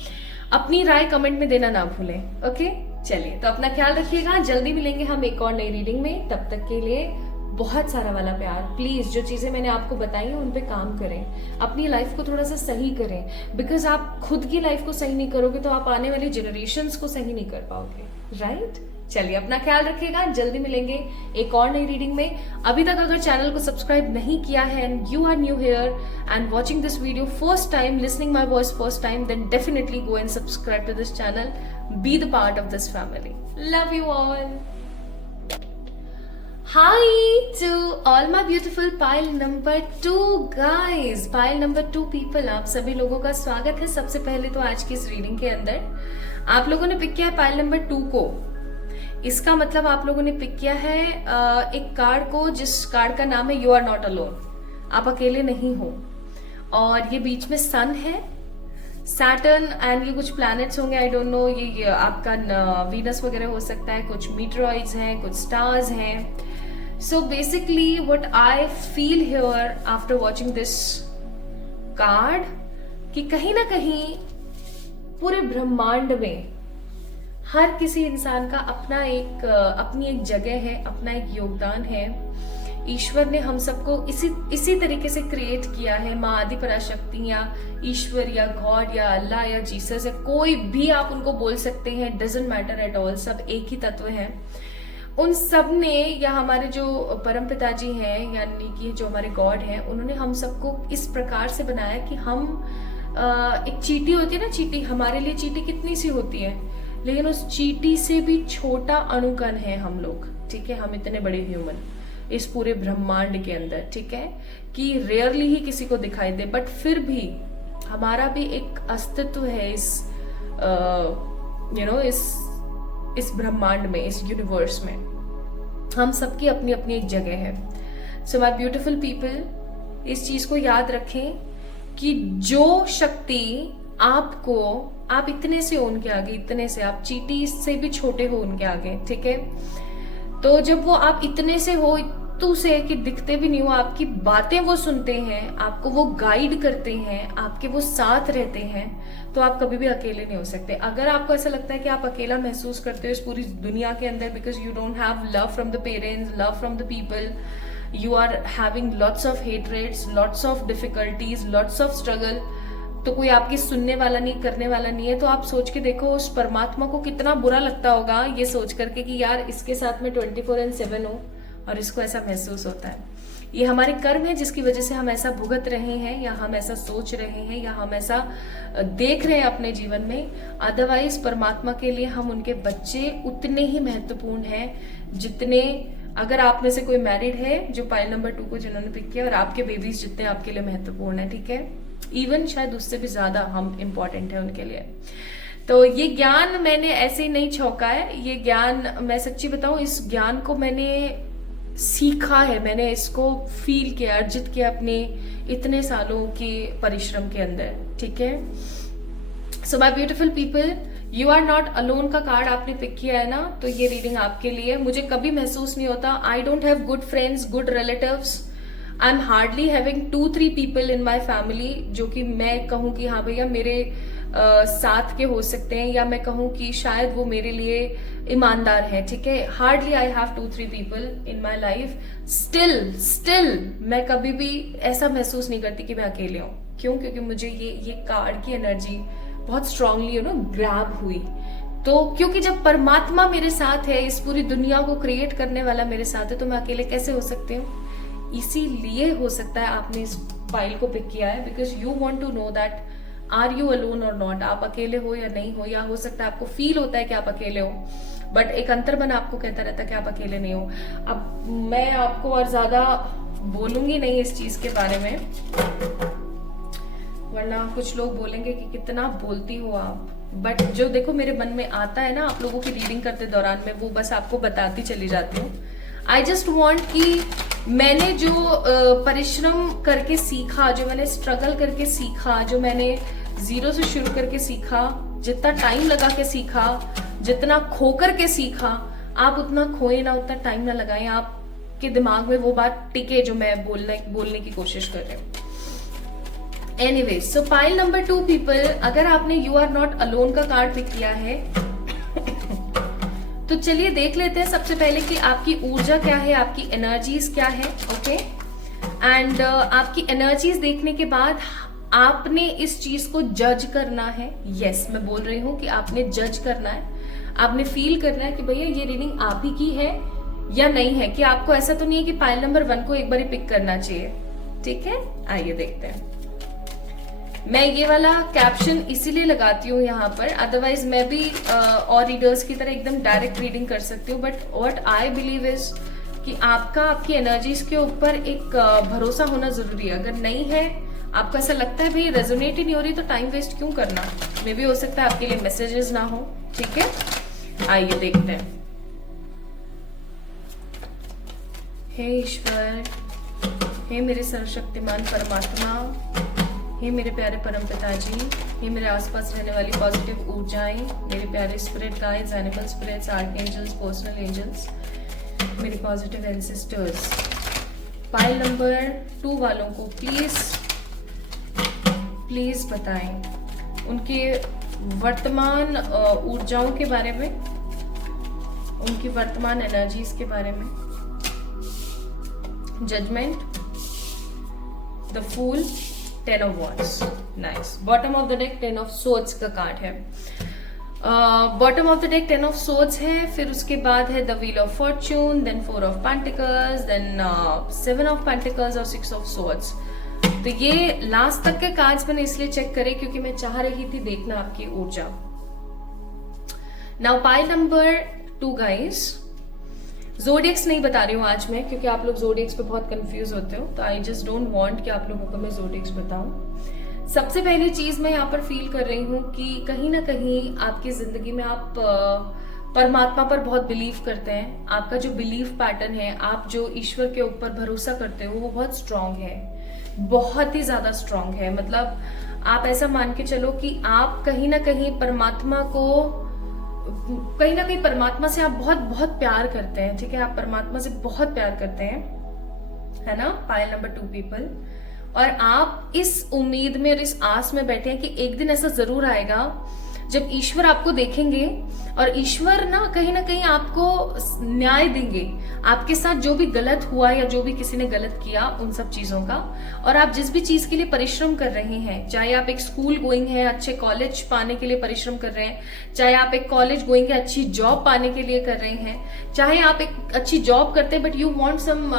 अपनी राय कमेंट में देना ना भूलें। ओके, चलिए तो अपना ख्याल रखिएगा। जल्दी मिलेंगे हम एक और नई रीडिंग में। तब तक के लिए बहुत सारा वाला प्यार। प्लीज जो चीजें मैंने आपको बताई हैं उन पे काम करें, अपनी लाइफ को थोड़ा सा सही करें। बिकॉज आप खुद की लाइफ को सही नहीं करोगे तो आप आने वाली जनरेशन्स को सही नहीं कर पाओगे, राइट? चलिए अपना ख्याल रखिएगा। जल्दी मिलेंगे एक और नई रीडिंग में। अभी तक अगर चैनल को सब्सक्राइब नहीं किया है and you are new here and watching this video first time, listening my voice first time, then definitely go and subscribe to this channel, be the part of this family. Love you all. Hi to all my beautiful pile number 2 guys, pile number 2 people, आप सभी लोगों का स्वागत है। सबसे पहले तो आज की इस रीडिंग के अंदर आप लोगों ने पिक किया है पाइल नंबर 2 को। इसका मतलब आप लोगों ने पिक किया है एक कार्ड को, जिस कार्ड का नाम है यू आर नॉट अलोन, आप अकेले नहीं हो। और ये बीच में सन है, सैटर्न एंड ये कुछ प्लैनेट्स होंगे, आई डोंट नो, ये आपका वीनस वगैरह हो सकता है, कुछ मीटरॉइड्स हैं, कुछ स्टार्स हैं। So basically what I feel here after watching this card कि कहीं ना कहीं पूरे ब्रह्मांड में हर किसी इंसान का अपनी एक जगह है, अपना एक योगदान है। ईश्वर ने हम सबको इसी तरीके से क्रिएट किया है। माँ आदि पराशक्ति या ईश्वर या गॉड या अल्लाह या जीसस या कोई भी आप उनको बोल सकते हैं, डजंट मैटर एट ऑल, सब एक ही तत्व है। उन सब ने या हमारे जो परम पिताजी हैं यानी कि जो हमारे गॉड हैं, उन्होंने हम सबको इस प्रकार से बनाया कि हम एक चींटी होती है ना, चींटी हमारे लिए चींटी कितनी सी होती है, लेकिन उस चींटी से भी छोटा अणुकण है हम लोग, ठीक है? हम इतने बड़े ह्यूमन इस पूरे ब्रह्मांड के अंदर, ठीक है, कि रेयरली ही किसी को दिखाई दे, बट फिर भी हमारा भी एक अस्तित्व है इस इस ब्रह्मांड में, इस यूनिवर्स में। हम सबकी अपनी अपनी एक जगह है। सो माय ब्यूटीफुल पीपल, इस चीज को याद रखें कि जो शक्ति आपको, आप इतने से हो उनके आगे, इतने से आप चींटी से भी छोटे हो उनके आगे, ठीक है? तो जब वो आप इतने से हो, इतू से कि दिखते भी नहीं हो, आपकी बातें वो सुनते हैं, आपको वो गाइड करते हैं, आपके वो साथ रहते हैं, तो आप कभी भी अकेले नहीं हो सकते। अगर आपको ऐसा लगता है कि आप अकेला महसूस करते हो इस पूरी दुनिया के अंदर, because you don't have love from the parents, love from the people, you are having lots of hatreds, lots of difficulties, lots of struggle, तो कोई आपकी सुनने वाला नहीं, करने वाला नहीं है, तो आप सोच के देखो उस परमात्मा को कितना बुरा लगता होगा ये सोच करके कि यार इसके साथ में 24/7 हो और इसको ऐसा महसूस होता है। ये हमारे कर्म है जिसकी वजह से हम ऐसा भुगत रहे हैं, या हम ऐसा सोच रहे हैं, या हम ऐसा देख रहे हैं अपने जीवन में। अदरवाइज परमात्मा के लिए हम उनके बच्चे उतने ही महत्वपूर्ण हैं जितने, अगर आप में से कोई मैरिड है जो पाइल नंबर 2 को जिन्होंने पिक किया, और आपके बेबीज जितने आपके लिए महत्वपूर्ण है, ठीक है? इवन शायद उससे भी ज्यादा हम इम्पोर्टेंट है उनके लिए। तो ये ज्ञान मैंने ऐसे ही नहीं छौका है, ये ज्ञान मैं सच्ची बताऊं, इस ज्ञान को मैंने सीखा है, मैंने इसको फील किया, अर्जित किया अपने इतने सालों के परिश्रम के अंदर, ठीक है? So my beautiful people, you are not alone का कार्ड आपने पिक किया है ना, तो ये रीडिंग आपके लिए। मुझे कभी महसूस नहीं होता, I don't have good friends, good relatives, I am hardly having 2-3 people in my family जो कि मैं कहूँ कि हाँ भैया मेरे साथ के हो सकते हैं, या मैं कहूँ कि शायद वो मेरे लिए ईमानदार है, ठीक है? Hardly I have 2-3 people in my life. Still मैं कभी भी ऐसा महसूस नहीं करती कि मैं अकेले हूँ। क्यों? क्योंकि मुझे ये कार्ड की एनर्जी बहुत स्ट्रांगली ग्रैब हुई। तो क्योंकि जब परमात्मा मेरे साथ है, इस पूरी दुनिया को क्रिएट करने वाला मेरे साथ है, तो मैं अकेले कैसे हो सकती हूँ? इसीलिए हो सकता है आपने इस पाइल को पिक किया है, because you want to know that are you alone और नॉट, आप अकेले हो या नहीं हो, या हो सकता है आपको फील होता है कि आप अकेले हो, बट एक अंतर्मन आपको कहता रहता है कि आप अकेले नहीं हो। अब मैं आपको और ज्यादा बोलूंगी नहीं इस चीज के बारे में, वरना कुछ लोग बोलेंगे कि कितना बोलती हो आप, बट जो देखो मेरे मन में आता है ना आप लोगों की रीडिंग करते दौरान में, वो बस आपको बताती चली जाती हूँ। आई जस्ट वॉन्ट कि मैंने जो परिश्रम करके सीखा, जो मैंने स्ट्रगल करके सीखा, जो मैंने जीरो से शुरू करके सीखा, जितना टाइम लगा के सीखा, जितना खो करके सीखा, आप उतना खोए ना, उतना टाइम ना लगाएं, आपके दिमाग में वो बात टिके जो मैं बोलने की कोशिश कर रही हूँ। एनीवेज, सो पाइल नंबर 2 पीपल, अगर आपने यू आर नॉट अलोन का कार्ड पिक किया है तो चलिए देख लेते हैं सबसे पहले कि आपकी ऊर्जा क्या है, आपकी एनर्जीज क्या है। ओके, एंड आपकी एनर्जीज देखने के बाद आपने इस चीज को जज करना है। यस, मैं बोल रही हूं कि आपने जज करना है, आपने फील करना है कि भैया ये रीडिंग आप ही की है या नहीं है, कि आपको ऐसा तो नहीं है कि पाइल नंबर 1 को एक बार ही पिक करना चाहिए। ठीक है, आइए देखते हैं। मैं ये वाला कैप्शन इसीलिए लगाती हूँ यहाँ पर, अदरवाइज मैं भी और रीडर्स की तरह एकदम डायरेक्ट रीडिंग कर सकती हूँ, but what I believe is कि आपकी एनर्जीज के ऊपर एक भरोसा होना जरूरी है। अगर नहीं है, आपको ऐसा लगता है भाई रेजोनेट ही नहीं हो रही, तो टाइम वेस्ट क्यों करना। मे भी हो सकता है आपके लिए मैसेजेस ना हो। ठीक है, आइए देखते हैं। हे ईश्वर, हे मेरे सर्वशक्तिमान परमात्मा, हे मेरे प्यारे परम पिताजी, हे मेरे आसपास रहने वाली पॉजिटिव ऊर्जाएं, मेरे प्यारे spirit guides, animal spirits, archangels, personal angels, मेरे पॉजिटिव एंसेस्टर्स, पाइल नंबर 2 वालों को प्लीज बताएं उनके वर्तमान ऊर्जाओं के बारे में, उनकी वर्तमान एनर्जीज के बारे में। Judgement, the fool, 10 of Wands, nice. Bottom of the deck 10 of Swords का कार्ड है। Bottom of the deck 10 of Swords है, फिर उसके बाद है the wheel of fortune, then 4 of Pentacles, then 7 of Pentacles और 6 of Swords। तो ये लास्ट तक के कार्ड्स मैंने इसलिए चेक करे क्योंकि मैं चाह रही थी देखना आपकी ऊर्जा। Now pile number 2 guys, zodiacs नहीं बता रही हूँ आज मैं, क्योंकि आप लोग ज़ोडिएक्स पे बहुत कंफ्यूज होते हो, तो आई जस्ट डोंट वांट कि आप लोगों को मैं ज़ोडिएक्स बताऊं। सबसे पहली चीज मैं यहाँ पर फील कर रही हूँ कि कहीं ना कहीं आपकी जिंदगी में आप परमात्मा पर बहुत बिलीव करते हैं। आपका जो बिलीव पैटर्न है, आप जो ईश्वर के ऊपर भरोसा करते हो, वो बहुत स्ट्रांग है, बहुत ही ज्यादा स्ट्रांग है। मतलब आप ऐसा मान के चलो कि आप कहीं ना कहीं परमात्मा से आप बहुत बहुत प्यार करते हैं। ठीक है, आप परमात्मा से बहुत प्यार करते हैं, है ना, पाइल नंबर 2 पीपल। और आप इस उम्मीद में और इस आस में बैठे हैं कि एक दिन ऐसा जरूर आएगा जब ईश्वर आपको देखेंगे और ईश्वर ना कहीं आपको न्याय देंगे, आपके साथ जो भी गलत हुआ या जो भी किसी ने गलत किया उन सब चीजों का। और आप जिस भी चीज के लिए परिश्रम कर रहे हैं, चाहे आप एक स्कूल गोइंग है, अच्छे कॉलेज पाने के लिए परिश्रम कर रहे हैं, चाहे आप एक कॉलेज गोइंग है, अच्छी जॉब पाने के लिए कर रहे हैं, चाहे आप एक अच्छी जॉब करते हैं but you want some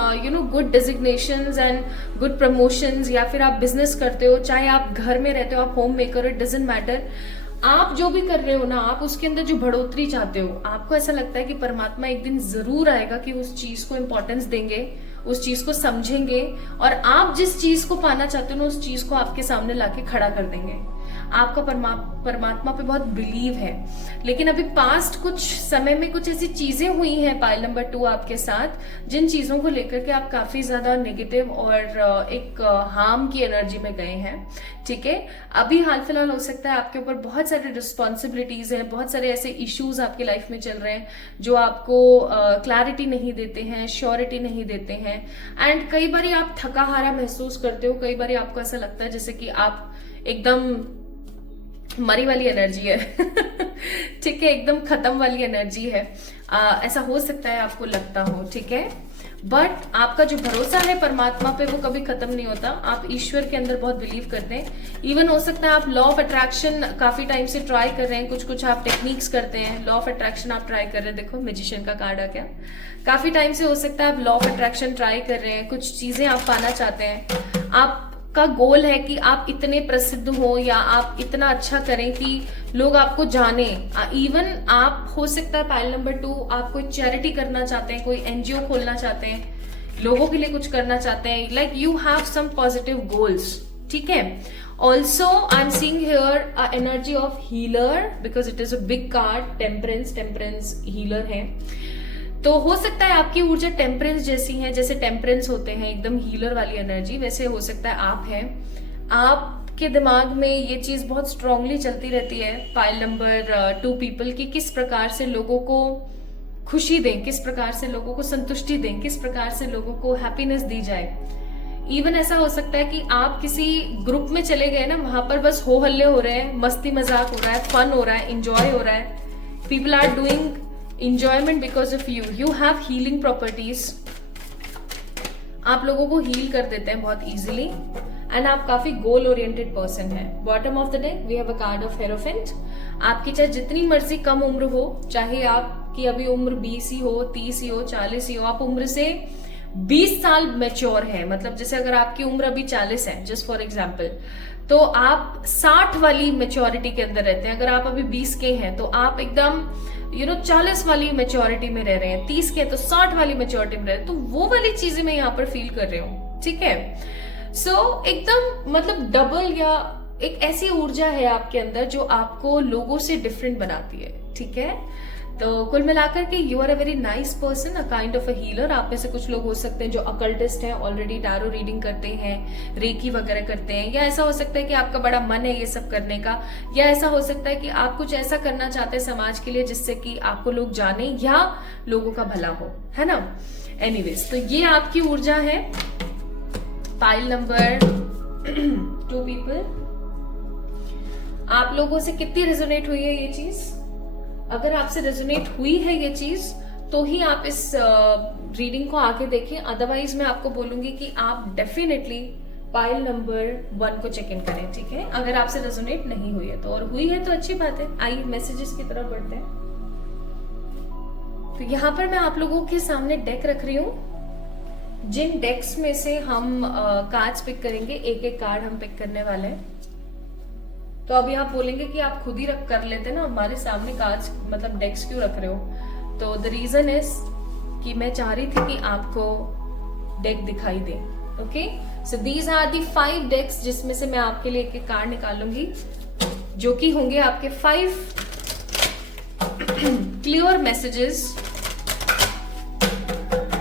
good designations and good promotions, या फिर आप बिजनेस करते हो, चाहे आप घर में रहते हो, आप home maker, it doesn't matter. आप जो भी कर रहे हो ना, आप उसके अंदर जो बढ़ोतरी चाहते हो, आपको ऐसा लगता है कि परमात्मा एक दिन जरूर आएगा कि उस चीज को इंपॉर्टेंस देंगे, उस चीज को समझेंगे और आप जिस चीज को पाना चाहते हो ना, उस चीज को आपके सामने लाके खड़ा कर देंगे। आपका परमात्मा पे बहुत बिलीव है। लेकिन अभी पास्ट कुछ समय में कुछ ऐसी चीजें हुई हैं पाइल नंबर 2 आपके साथ, जिन चीजों को लेकर के आप काफी ज्यादा नेगेटिव और एक हार्म की एनर्जी में गए हैं। ठीक है, अभी हाल फिलहाल हो सकता है आपके ऊपर बहुत सारे रिस्पॉन्सिबिलिटीज हैं, बहुत सारे ऐसे इश्यूज आपकी लाइफ में चल रहे हैं जो आपको क्लैरिटी नहीं देते हैं, श्योरिटी नहीं देते हैं, एंड कई बार आप थका हारा महसूस करते हो। कई बार आपको ऐसा लगता है जैसे कि आप एकदम मरी वाली एनर्जी है ठीक है, एकदम खत्म वाली एनर्जी है, ऐसा हो सकता है आपको लगता हो। ठीक है, बट आपका जो भरोसा है परमात्मा पे वो कभी खत्म नहीं होता। आप ईश्वर के अंदर बहुत बिलीव करते हैं। इवन हो सकता है आप लॉ ऑफ अट्रैक्शन काफी टाइम से ट्राई कर रहे हैं, कुछ कुछ आप टेक्निक्स करते हैं, लॉ ऑफ अट्रैक्शन आप ट्राई कर रहे हैं। देखो मैजिशियन का कार्ड आ गया। काफी टाइम से हो सकता है आप लॉ ऑफ अट्रैक्शन ट्राई कर रहे हैं, कुछ चीजें आप पाना चाहते हैं। आपका गोल है कि आप इतने प्रसिद्ध हो या आप इतना अच्छा करें कि लोग आपको जाने। इवन आप हो सकता है पाइल नंबर 2 आप कोई चैरिटी करना चाहते हैं, कोई एनजीओ खोलना चाहते हैं, लोगों के लिए कुछ करना चाहते हैं, like you have some positive goals, ठीक है। Also I am seeing here energy of healer because it is a big card. Temperance healer है, तो हो सकता है आपकी ऊर्जा टेम्परेंस जैसी है, जैसे टेम्परेंस होते हैं एकदम हीलर वाली एनर्जी, वैसे हो सकता है आप हैं। आपके दिमाग में ये चीज बहुत स्ट्रांगली चलती रहती है पाइल नंबर 2 पीपल की, किस प्रकार से लोगों को खुशी दें, किस प्रकार से लोगों को संतुष्टि दें, किस प्रकार से लोगों को हैप्पीनेस दी जाए। इवन ऐसा हो सकता है कि आप किसी ग्रुप में चले गए ना, वहां पर बस हो हल्ले हो रहे हैं, मस्ती मजाक हो रहा है, फन हो रहा है, इंजॉय हो रहा है, people are doing enjoyment because of you have healing properties। आप लोगों को हील कर देते हैं बहुत इजीली एंड आप काफी गोल ओरिएंटेड पर्सन है। Bottom of the deck we have a card of hierophant. आपकी चाहे जितनी मर्जी कम उम्र हो, चाहे आपकी अभी उम्र 20 ही हो, 30 ही हो, 40 ही हो, आप उम्र से 20 साल मैच्योर है। मतलब जैसे अगर आपकी उम्र अभी 40 है जस्ट फॉर एग्जाम्पल, तो आप 60 वाली मेच्योरिटी के अंदर रहते हैं। अगर आप अभी 20 के हैं तो आप एकदम 40 वाली मेच्योरिटी में रह रहे हैं, 30 के तो 60 वाली मेच्योरिटी में रह रहे हैं। तो वो वाली चीजें मैं यहाँ पर फील कर रही हूँ, ठीक है। सो एकदम मतलब डबल या एक ऐसी ऊर्जा है आपके अंदर जो आपको लोगों से डिफरेंट बनाती है, ठीक है। तो कुल मिलाकर के you are a very nice person, a kind of a healer. आप में से कुछ लोग हो सकते हैं जो अकल्टिस्ट हैं, ऑलरेडी टैरो रीडिंग करते हैं, रेकी वगैरह करते हैं, या ऐसा हो सकता है कि आपका बड़ा मन है ये सब करने का, या ऐसा हो सकता है कि आप कुछ ऐसा करना चाहते हैं समाज के लिए जिससे कि आपको लोग जाने या लोगों का भला हो, है ना। एनीवेज, तो ये आपकी ऊर्जा है पाइल नंबर 2 पीपल। आप लोगों से कितनी रेजोनेट हुई है ये चीज? अगर आपसे रेजोनेट हुई है ये चीज तो ही आप इस रीडिंग को आगे देखें, अदरवाइज मैं आपको बोलूंगी कि आप डेफिनेटली पाइल नंबर 1 को चेक इन करें, ठीक है। अगर आपसे रेजोनेट नहीं हुई है तो, और हुई है तो अच्छी बात है। आइए मैसेजेस की तरफ बढ़ते हैं। तो यहाँ पर मैं आप लोगों के सामने डेक रख रही हूँ। जिन डेक्स में से हम कार्ड्स पिक करेंगे, एक एक कार्ड हम पिक करने वाले हैं। तो अभी आप बोलेंगे कि आप खुद ही रख कर लेते ना, हमारे सामने कार्ड्स मतलब डेक्स क्यों रख रहे हो? तो द रीजन इज कि मैं चाह रही थी कि आपको डेक दिखाई दे। Okay, so these are the 5 decks जिसमें से मैं आपके लिए एक एक कार्ड निकालूंगी, जो कि होंगे आपके 5 क्लियर मैसेजेस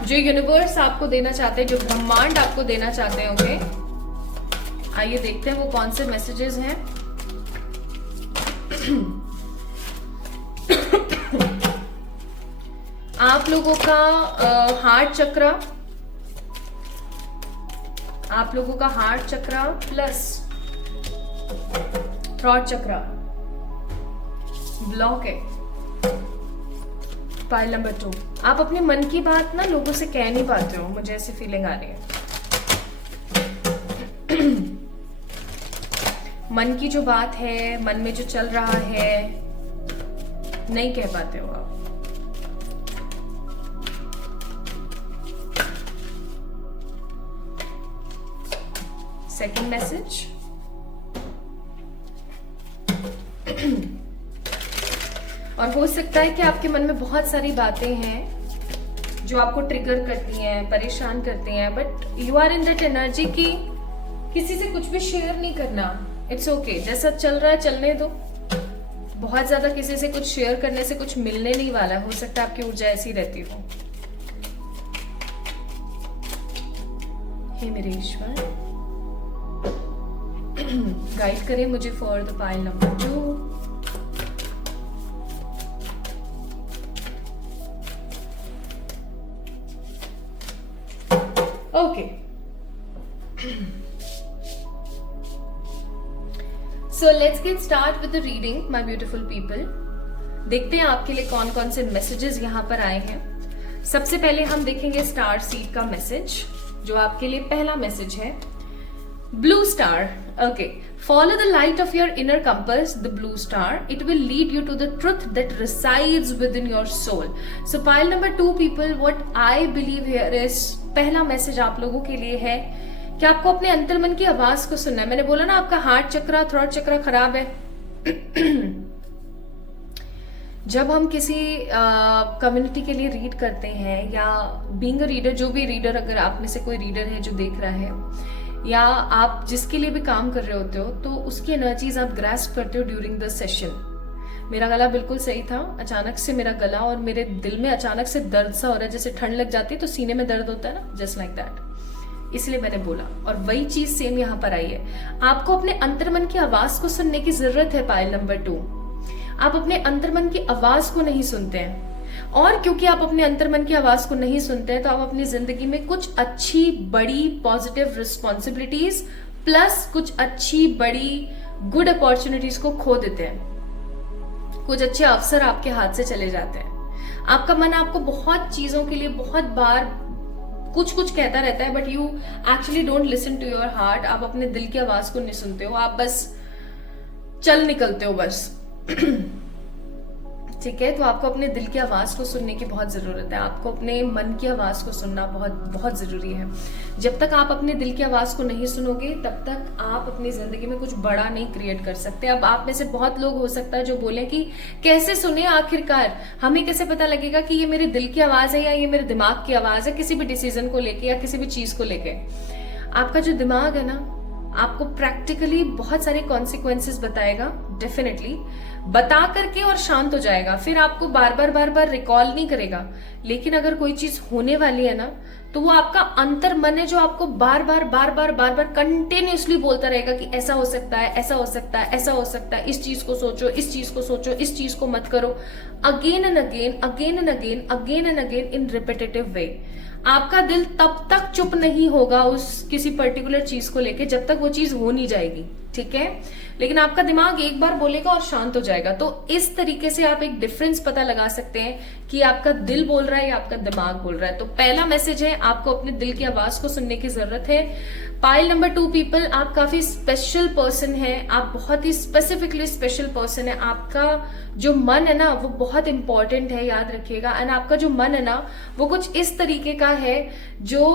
जो यूनिवर्स आपको देना चाहते हैं, जो ब्रह्मांड आपको देना चाहते हैं। ओके, आइए देखते हैं वो कौन से मैसेजेस हैं। आप लोगों का हार्ट चक्र, आप लोगों का हार्ट चक्र प्लस थ्रॉट चक्र ब्लॉक है पाइल नंबर 2। आप अपने मन की बात ना लोगों से कह नहीं पाते हो, मुझे ऐसी फीलिंग आ रही है। मन की जो बात है, मन में जो चल रहा है, नहीं कह पाते हो आप। सेकंड मैसेज, और हो सकता है कि आपके मन में बहुत सारी बातें हैं जो आपको ट्रिगर करती हैं, परेशान करती हैं, but you are in that energy की किसी से कुछ भी शेयर नहीं करना। इट्स ओके, जैसा चल रहा है चलने दो। बहुत ज्यादा किसी से कुछ शेयर करने से कुछ मिलने नहीं वाला। हो सकता है आपकी ऊर्जा ऐसी रहती हो। हे मेरे ईश्वर, गाइड करें मुझे for the pile number 2। Okay, so let's get start with the reading my beautiful people. देखते हैं आपके लिए कौन कौन से मैसेजेस यहाँ पर आए हैं। सबसे पहले हम देखेंगे स्टार सीड का मैसेज, जो आपके लिए पहला मैसेज है। Blue star, okay, follow the light of your inner compass, the blue star. It will lead you to the truth that resides within your soul. So pile number 2 people, what I believe here is, पहला मैसेज आप लोगों के लिए है कि आपको अपने अंतर्मन की आवाज को सुनना है। मैंने बोला ना आपका हार्ट चक्र, थ्रोट चक्र खराब है। जब हम किसी कम्युनिटी के लिए रीड करते हैं या बीइंग अ रीडर, जो भी रीडर, अगर आप में से कोई रीडर है जो देख रहा है या आप जिसके लिए भी काम कर रहे होते हो, तो उसकी एनर्जीज आप ग्रास्प करते हो ड्यूरिंग द सेशन। मेरा गला बिल्कुल सही था, अचानक से मेरा गला और मेरे दिल में अचानक से दर्द सा हो रहा है, जैसे ठंड लग जाती है तो सीने में दर्द होता है ना, जस्ट लाइक दैट। इसलिए मैंने बोला, और वही चीज सेम यहाँ पर आई है। आपको अपने अंतर्मन की आवाज को सुनने की जरूरत है। पाइल नंबर 2, आप अपने अंतर्मन की आवाज को नहीं सुनते हैं, और क्योंकि आप अपने अंतर्मन की आवाज को नहीं सुनते हैं तो आप अपनी जिंदगी में कुछ अच्छी बड़ी पॉजिटिव रिस्पॉन्सिबिलिटीज प्लस कुछ अच्छी बड़ी गुड अपॉर्चुनिटीज को खो देते हैं। कुछ अच्छे अवसर आपके हाथ से चले जाते हैं। आपका मन आपको बहुत चीजों के लिए बहुत बार कुछ कुछ कहता रहता है, but you actually don't listen to your heart. आप अपने दिल की आवाज को नहीं सुनते हो, आप बस चल निकलते हो बस। ठीक है, तो आपको अपने दिल की आवाज को सुनने की बहुत जरूरत है। आपको अपने मन की आवाज को सुनना बहुत बहुत जरूरी है। जब तक आप अपने दिल की आवाज को नहीं सुनोगे तब तक आप अपनी जिंदगी में कुछ बड़ा नहीं क्रिएट कर सकते। अब आप में से बहुत लोग हो सकता है जो बोले कि कैसे सुने, आखिरकार हमें कैसे पता लगेगा कि ये मेरे दिल की आवाज है या ये मेरे दिमाग की आवाज है, किसी भी डिसीजन को लेके या किसी भी चीज को लेके। आपका जो दिमाग है ना, आपको प्रैक्टिकली बहुत सारे कॉन्सिक्वेंसेस बताएगा, डेफिनेटली बता करके, और शांत हो जाएगा। फिर आपको बार बार रिकॉल नहीं करेगा। लेकिन अगर कोई चीज होने वाली है ना, तो वो आपका अंतर मन है जो आपको बार बार कंटिन्यूसली बोलता रहेगा कि ऐसा हो सकता है, ऐसा हो सकता है, ऐसा हो सकता है, इस चीज को सोचो, इस चीज को सोचो, इस चीज को मत करो, again and again, again and again, again and again, in repetitive way. आपका दिल तब तक चुप नहीं होगा उस किसी पर्टिकुलर चीज को लेके जब तक वो चीज हो नहीं जाएगी, ठीक है। लेकिन आपका दिमाग एक बार बोलेगा और शांत हो जाएगा। तो इस तरीके से आप एक डिफरेंस पता लगा सकते हैं कि आपका दिल बोल रहा है या आपका दिमाग बोल रहा है। तो पहला मैसेज है, आपको अपने दिल की आवाज को सुनने की जरूरत है। पाइल नंबर 2 पीपल, आप काफी स्पेशल पर्सन है, आप बहुत ही स्पेसिफिकली स्पेशल पर्सन है। आपका जो मन है ना वो बहुत इंपॉर्टेंट है, याद रखिएगा। एंड आपका जो मन है ना वो कुछ इस तरीके का है जो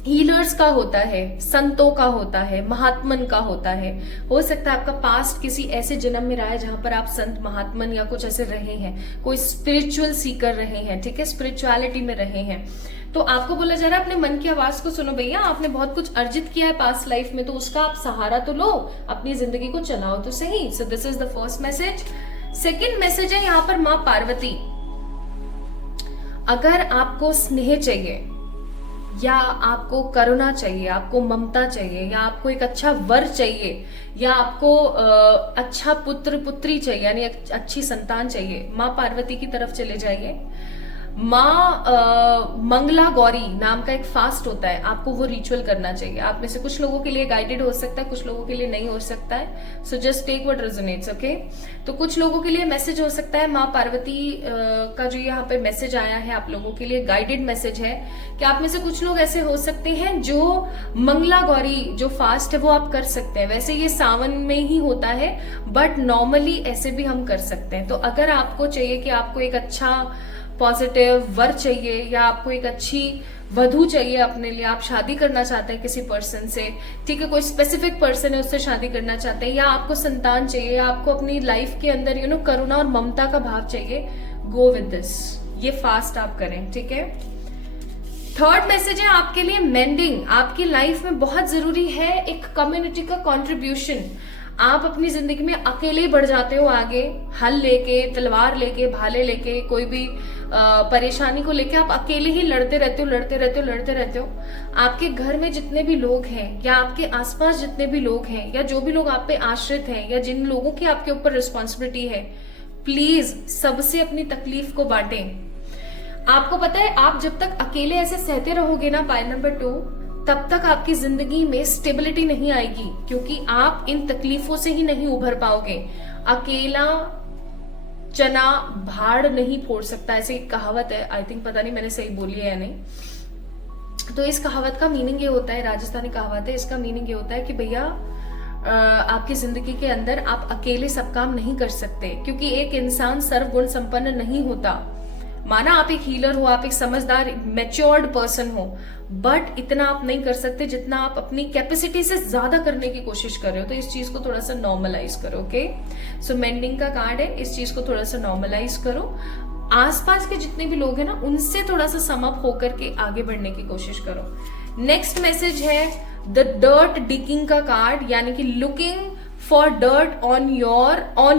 हीलर्स का होता है, संतों का होता है, महात्मन का होता है। हो सकता है आपका पास्ट किसी ऐसे जन्म में रहा है जहां पर आप संत, महात्मन या कुछ ऐसे रहे हैं, कोई स्पिरिचुअल सीकर रहे हैं, ठीक है, स्पिरिचुअलिटी में रहे हैं। तो आपको बोला जा रहा है अपने मन की आवाज को सुनो भैया, आपने बहुत कुछ अर्जित किया है पास्ट लाइफ में, तो उसका आप सहारा तो लो, अपनी जिंदगी को चलाओ तो सही। So this is the first message. Second message है यहाँ पर माँ पार्वती। अगर आपको स्नेह चाहिए या आपको करुणा चाहिए, आपको ममता चाहिए, या आपको एक अच्छा वर चाहिए, या आपको अच्छा पुत्र पुत्री चाहिए, यानी अच्छी संतान चाहिए, माँ पार्वती की तरफ चले जाइए। माँ मंगला गौरी नाम का एक फास्ट होता है, आपको वो रिचुअल करना चाहिए। आप में से कुछ लोगों के लिए गाइडेड हो सकता है, कुछ लोगों के लिए नहीं हो सकता है। So just take what resonates, okay. तो कुछ लोगों के लिए मैसेज हो सकता है माँ पार्वती का जो यहाँ पे मैसेज आया है आप लोगों के लिए गाइडेड मैसेज है कि आप में से कुछ लोग ऐसे हो सकते हैं जो मंगला गौरी जो फास्ट है वो आप कर सकते हैं। वैसे ये सावन में ही होता है, बट नॉर्मली ऐसे भी हम कर सकते हैं। तो अगर आपको चाहिए कि आपको एक अच्छा पॉजिटिव वर चाहिए, या आपको एक अच्छी वधू चाहिए अपने लिए, आप शादी करना चाहते हैं किसी पर्सन से, ठीक है, कोई स्पेसिफिक पर्सन है उससे शादी करना चाहते हैं, या आपको संतान चाहिए, या आपको अपनी लाइफ के अंदर करुणा और ममता का भाव चाहिए, गो विद दिस, ये फास्ट आप करें, ठीक है। थर्ड मैसेज है आपके लिए मेंडिंग। आपकी लाइफ में बहुत जरूरी है एक कम्युनिटी का कंट्रीब्यूशन। आप अपनी जिंदगी में अकेले ही बढ़ जाते हो आगे, हल लेके, तलवार लेके, भाले लेके, कोई भी परेशानी को लेके आप अकेले ही लड़ते रहते हो। आपके घर में जितने भी लोग हैं, या आपके आसपास जितने भी लोग हैं, या जो भी लोग आप पे आश्रित हैं, या जिन लोगों की आपके ऊपर रिस्पॉन्सिबिलिटी है, प्लीज सबसे अपनी तकलीफ को बांटें। आपको पता है आप जब तक अकेले ऐसे सहते रहोगे ना, पॉइंट नंबर 2, तब तक आपकी जिंदगी में स्टेबिलिटी नहीं आएगी, क्योंकि आप इन तकलीफों से ही नहीं उभर पाओगे। अकेला चना भाड़ नहीं फोड़ सकता, ऐसे एक कहावत है, आई थिंक, पता नहीं मैंने सही बोली है या नहीं। तो इस कहावत का मीनिंग ये होता है, राजस्थानी कहावत है, इसका मीनिंग ये होता है कि भैया आपकी जिंदगी के अंदर आप अकेले सब काम नहीं कर सकते, क्योंकि एक इंसान सर्वगुण संपन्न नहीं होता। माना आप एक हीलर हो, आप एक समझदार मैच्योर्ड पर्सन हो, बट इतना आप नहीं कर सकते जितना आप अपनी कैपेसिटी से ज्यादा करने की कोशिश कर रहे हो। तो इस चीज को थोड़ा सा नॉर्मलाइज करो। ओके, सो मेंडिंग का कार्ड है, इस चीज को थोड़ा सा नॉर्मलाइज करो। आसपास के जितने भी लोग हैं ना, उनसे थोड़ा सा सम अप होकर के आगे बढ़ने की कोशिश करो। नेक्स्ट मैसेज है द डर्ट डिगिंग का कार्ड, यानी कि looking for dirt on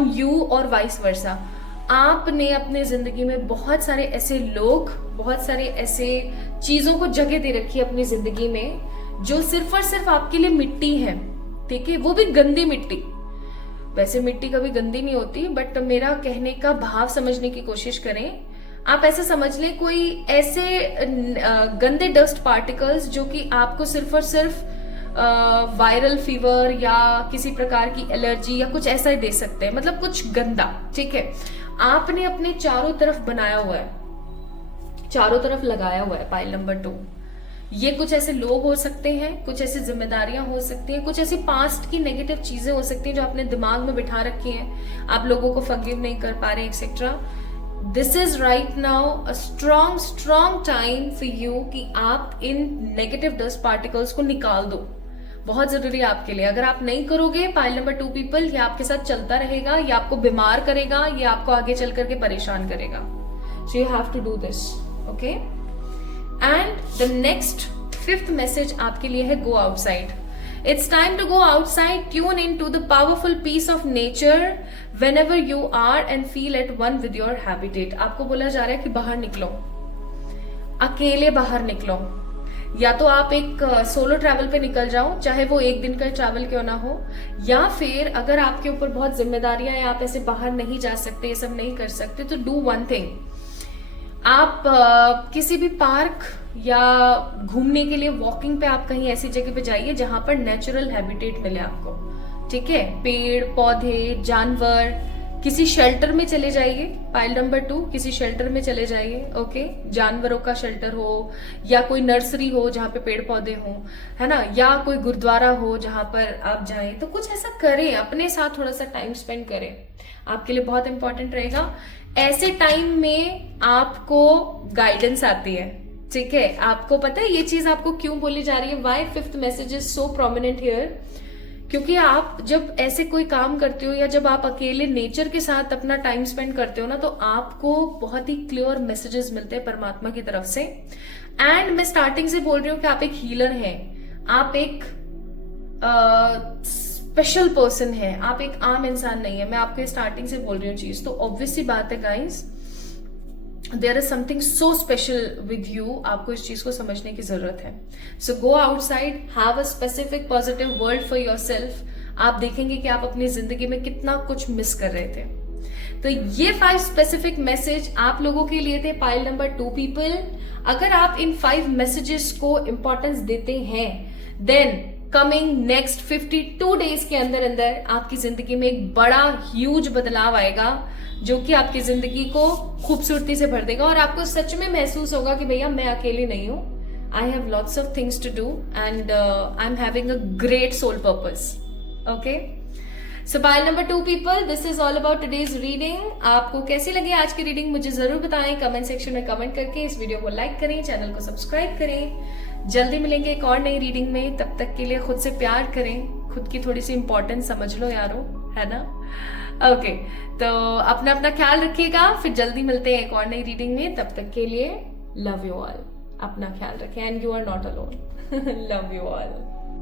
you और वाइस वर्सा। आपने अपने जिंदगी में बहुत सारे ऐसे लोग, बहुत सारे ऐसे चीजों को जगह दे रखी है अपनी जिंदगी में, जो सिर्फ और सिर्फ आपके लिए मिट्टी है। ठीक है, वो भी गंदी मिट्टी। वैसे मिट्टी कभी गंदी नहीं होती, बट मेरा कहने का भाव समझने की कोशिश करें। आप ऐसे समझ लें, कोई ऐसे गंदे डस्ट पार्टिकल्स जो कि आपको सिर्फ और सिर्फ वायरल फीवर या किसी प्रकार की एलर्जी या कुछ ऐसा ही दे सकते हैं, मतलब कुछ गंदा। ठीक है, आपने अपने चारों तरफ बनाया हुआ है, चारों तरफ लगाया हुआ है पाइल नंबर 2। ये कुछ ऐसे लोग हो सकते हैं, कुछ ऐसी जिम्मेदारियां हो सकती हैं, कुछ ऐसी पास्ट की नेगेटिव चीजें हो सकती हैं जो आपने दिमाग में बिठा रखी हैं, आप लोगों को फॉरगिव नहीं कर पा रहे, etcetera. This is right now a strong time for you कि आप इन नेगेटिव डस्ट पार्टिकल्स को निकाल दो। बहुत जरूरी है आपके लिए। अगर आप नहीं करोगे, पाइल नंबर 2 पीपल, ये आपके साथ चलता रहेगा, ये आपको बीमार करेगा, ये आपको आगे चल करके परेशान करेगा। So you have to do this. Okay, and the next 5th message आपके लिए है go outside. It's time to go outside, tune in to the powerful piece of nature whenever you are and feel at one with your habitat. आपको बोला जा रहा है कि बाहर निकलो, अकेले बाहर निकलो। या तो आप एक सोलो ट्रैवल पे निकल जाओ, चाहे वो एक दिन का ट्रैवल क्यों ना हो, या फिर अगर आपके ऊपर बहुत जिम्मेदारियां हैं, आप ऐसे बाहर नहीं जा सकते, ये सब नहीं कर सकते, तो डू वन थिंग। आप किसी भी पार्क या घूमने के लिए वॉकिंग पे आप कहीं ऐसी जगह पे जाइए जहां पर नेचुरल हैबिटेट मिले आपको। ठीक है, पेड़ पौधे, जानवर, किसी शेल्टर में चले जाइए। पाइल नंबर 2, किसी शेल्टर में चले जाइए। ओके, जानवरों का शेल्टर हो, या कोई नर्सरी हो जहाँ पे पेड़ पौधे हो, है ना, या कोई गुरुद्वारा हो जहाँ पर आप जाएं। तो कुछ ऐसा करें, अपने साथ थोड़ा सा टाइम स्पेंड करें, आपके लिए बहुत इंपॉर्टेंट रहेगा। ऐसे टाइम में आपको गाइडेंस आती है। ठीक है, आपको पता है ये चीज आपको क्यों बोली जा रही है, why 5th message is so prominent here, क्योंकि आप जब ऐसे कोई काम करते हो या जब आप अकेले नेचर के साथ अपना टाइम स्पेंड करते हो ना, तो आपको बहुत ही क्लियर मैसेजेस मिलते हैं परमात्मा की तरफ से। एंड मैं स्टार्टिंग से बोल रही हूँ कि आप एक हीलर हैं, आप एक स्पेशल पर्सन है, आप एक आम इंसान नहीं है। मैं आपको स्टार्टिंग से बोल रही हूँ चीज, तो ऑब्वियस सी बात है guys, there is something so special with you. आपको इस चीज को समझने की जरूरत है। So go outside, have a specific positive world for yourself. आप देखेंगे कि आप अपनी जिंदगी में कितना कुछ मिस कर रहे थे। तो ये 5 स्पेसिफिक मैसेज आप लोगों के लिए थे, पाइल नंबर 2 पीपल। अगर आप इन 5 मैसेजेस को इंपॉर्टेंस देते हैं, देन कमिंग नेक्स्ट 52 डेज के अंदर अंदर आपकी जिंदगी में एक बड़ा ह्यूज बदलाव आएगा, जो कि आपकी जिंदगी को खूबसूरती से भर देगा और आपको सच में महसूस होगा कि भैया मैं अकेली नहीं हूं, I have lots of things to do and I am having a great soul purpose. Okay, so pile number 2 people, this is all about today's reading. आपको कैसी लगी आज की रीडिंग मुझे जरूर बताएं कमेंट सेक्शन में कमेंट करके। इस वीडियो को लाइक करें, चैनल को सब्सक्राइब करें। जल्दी मिलेंगे एक और नई रीडिंग में, तब तक के लिए खुद से प्यार करें, खुद की थोड़ी सी इंपॉर्टेंस समझ लो यारो, है ना। ओके, तो अपना अपना ख्याल रखिएगा, फिर जल्दी मिलते हैं एक और नई रीडिंग में। तब तक के लिए लव यू ऑल, अपना ख्याल रखें and you are not alone. Love you all.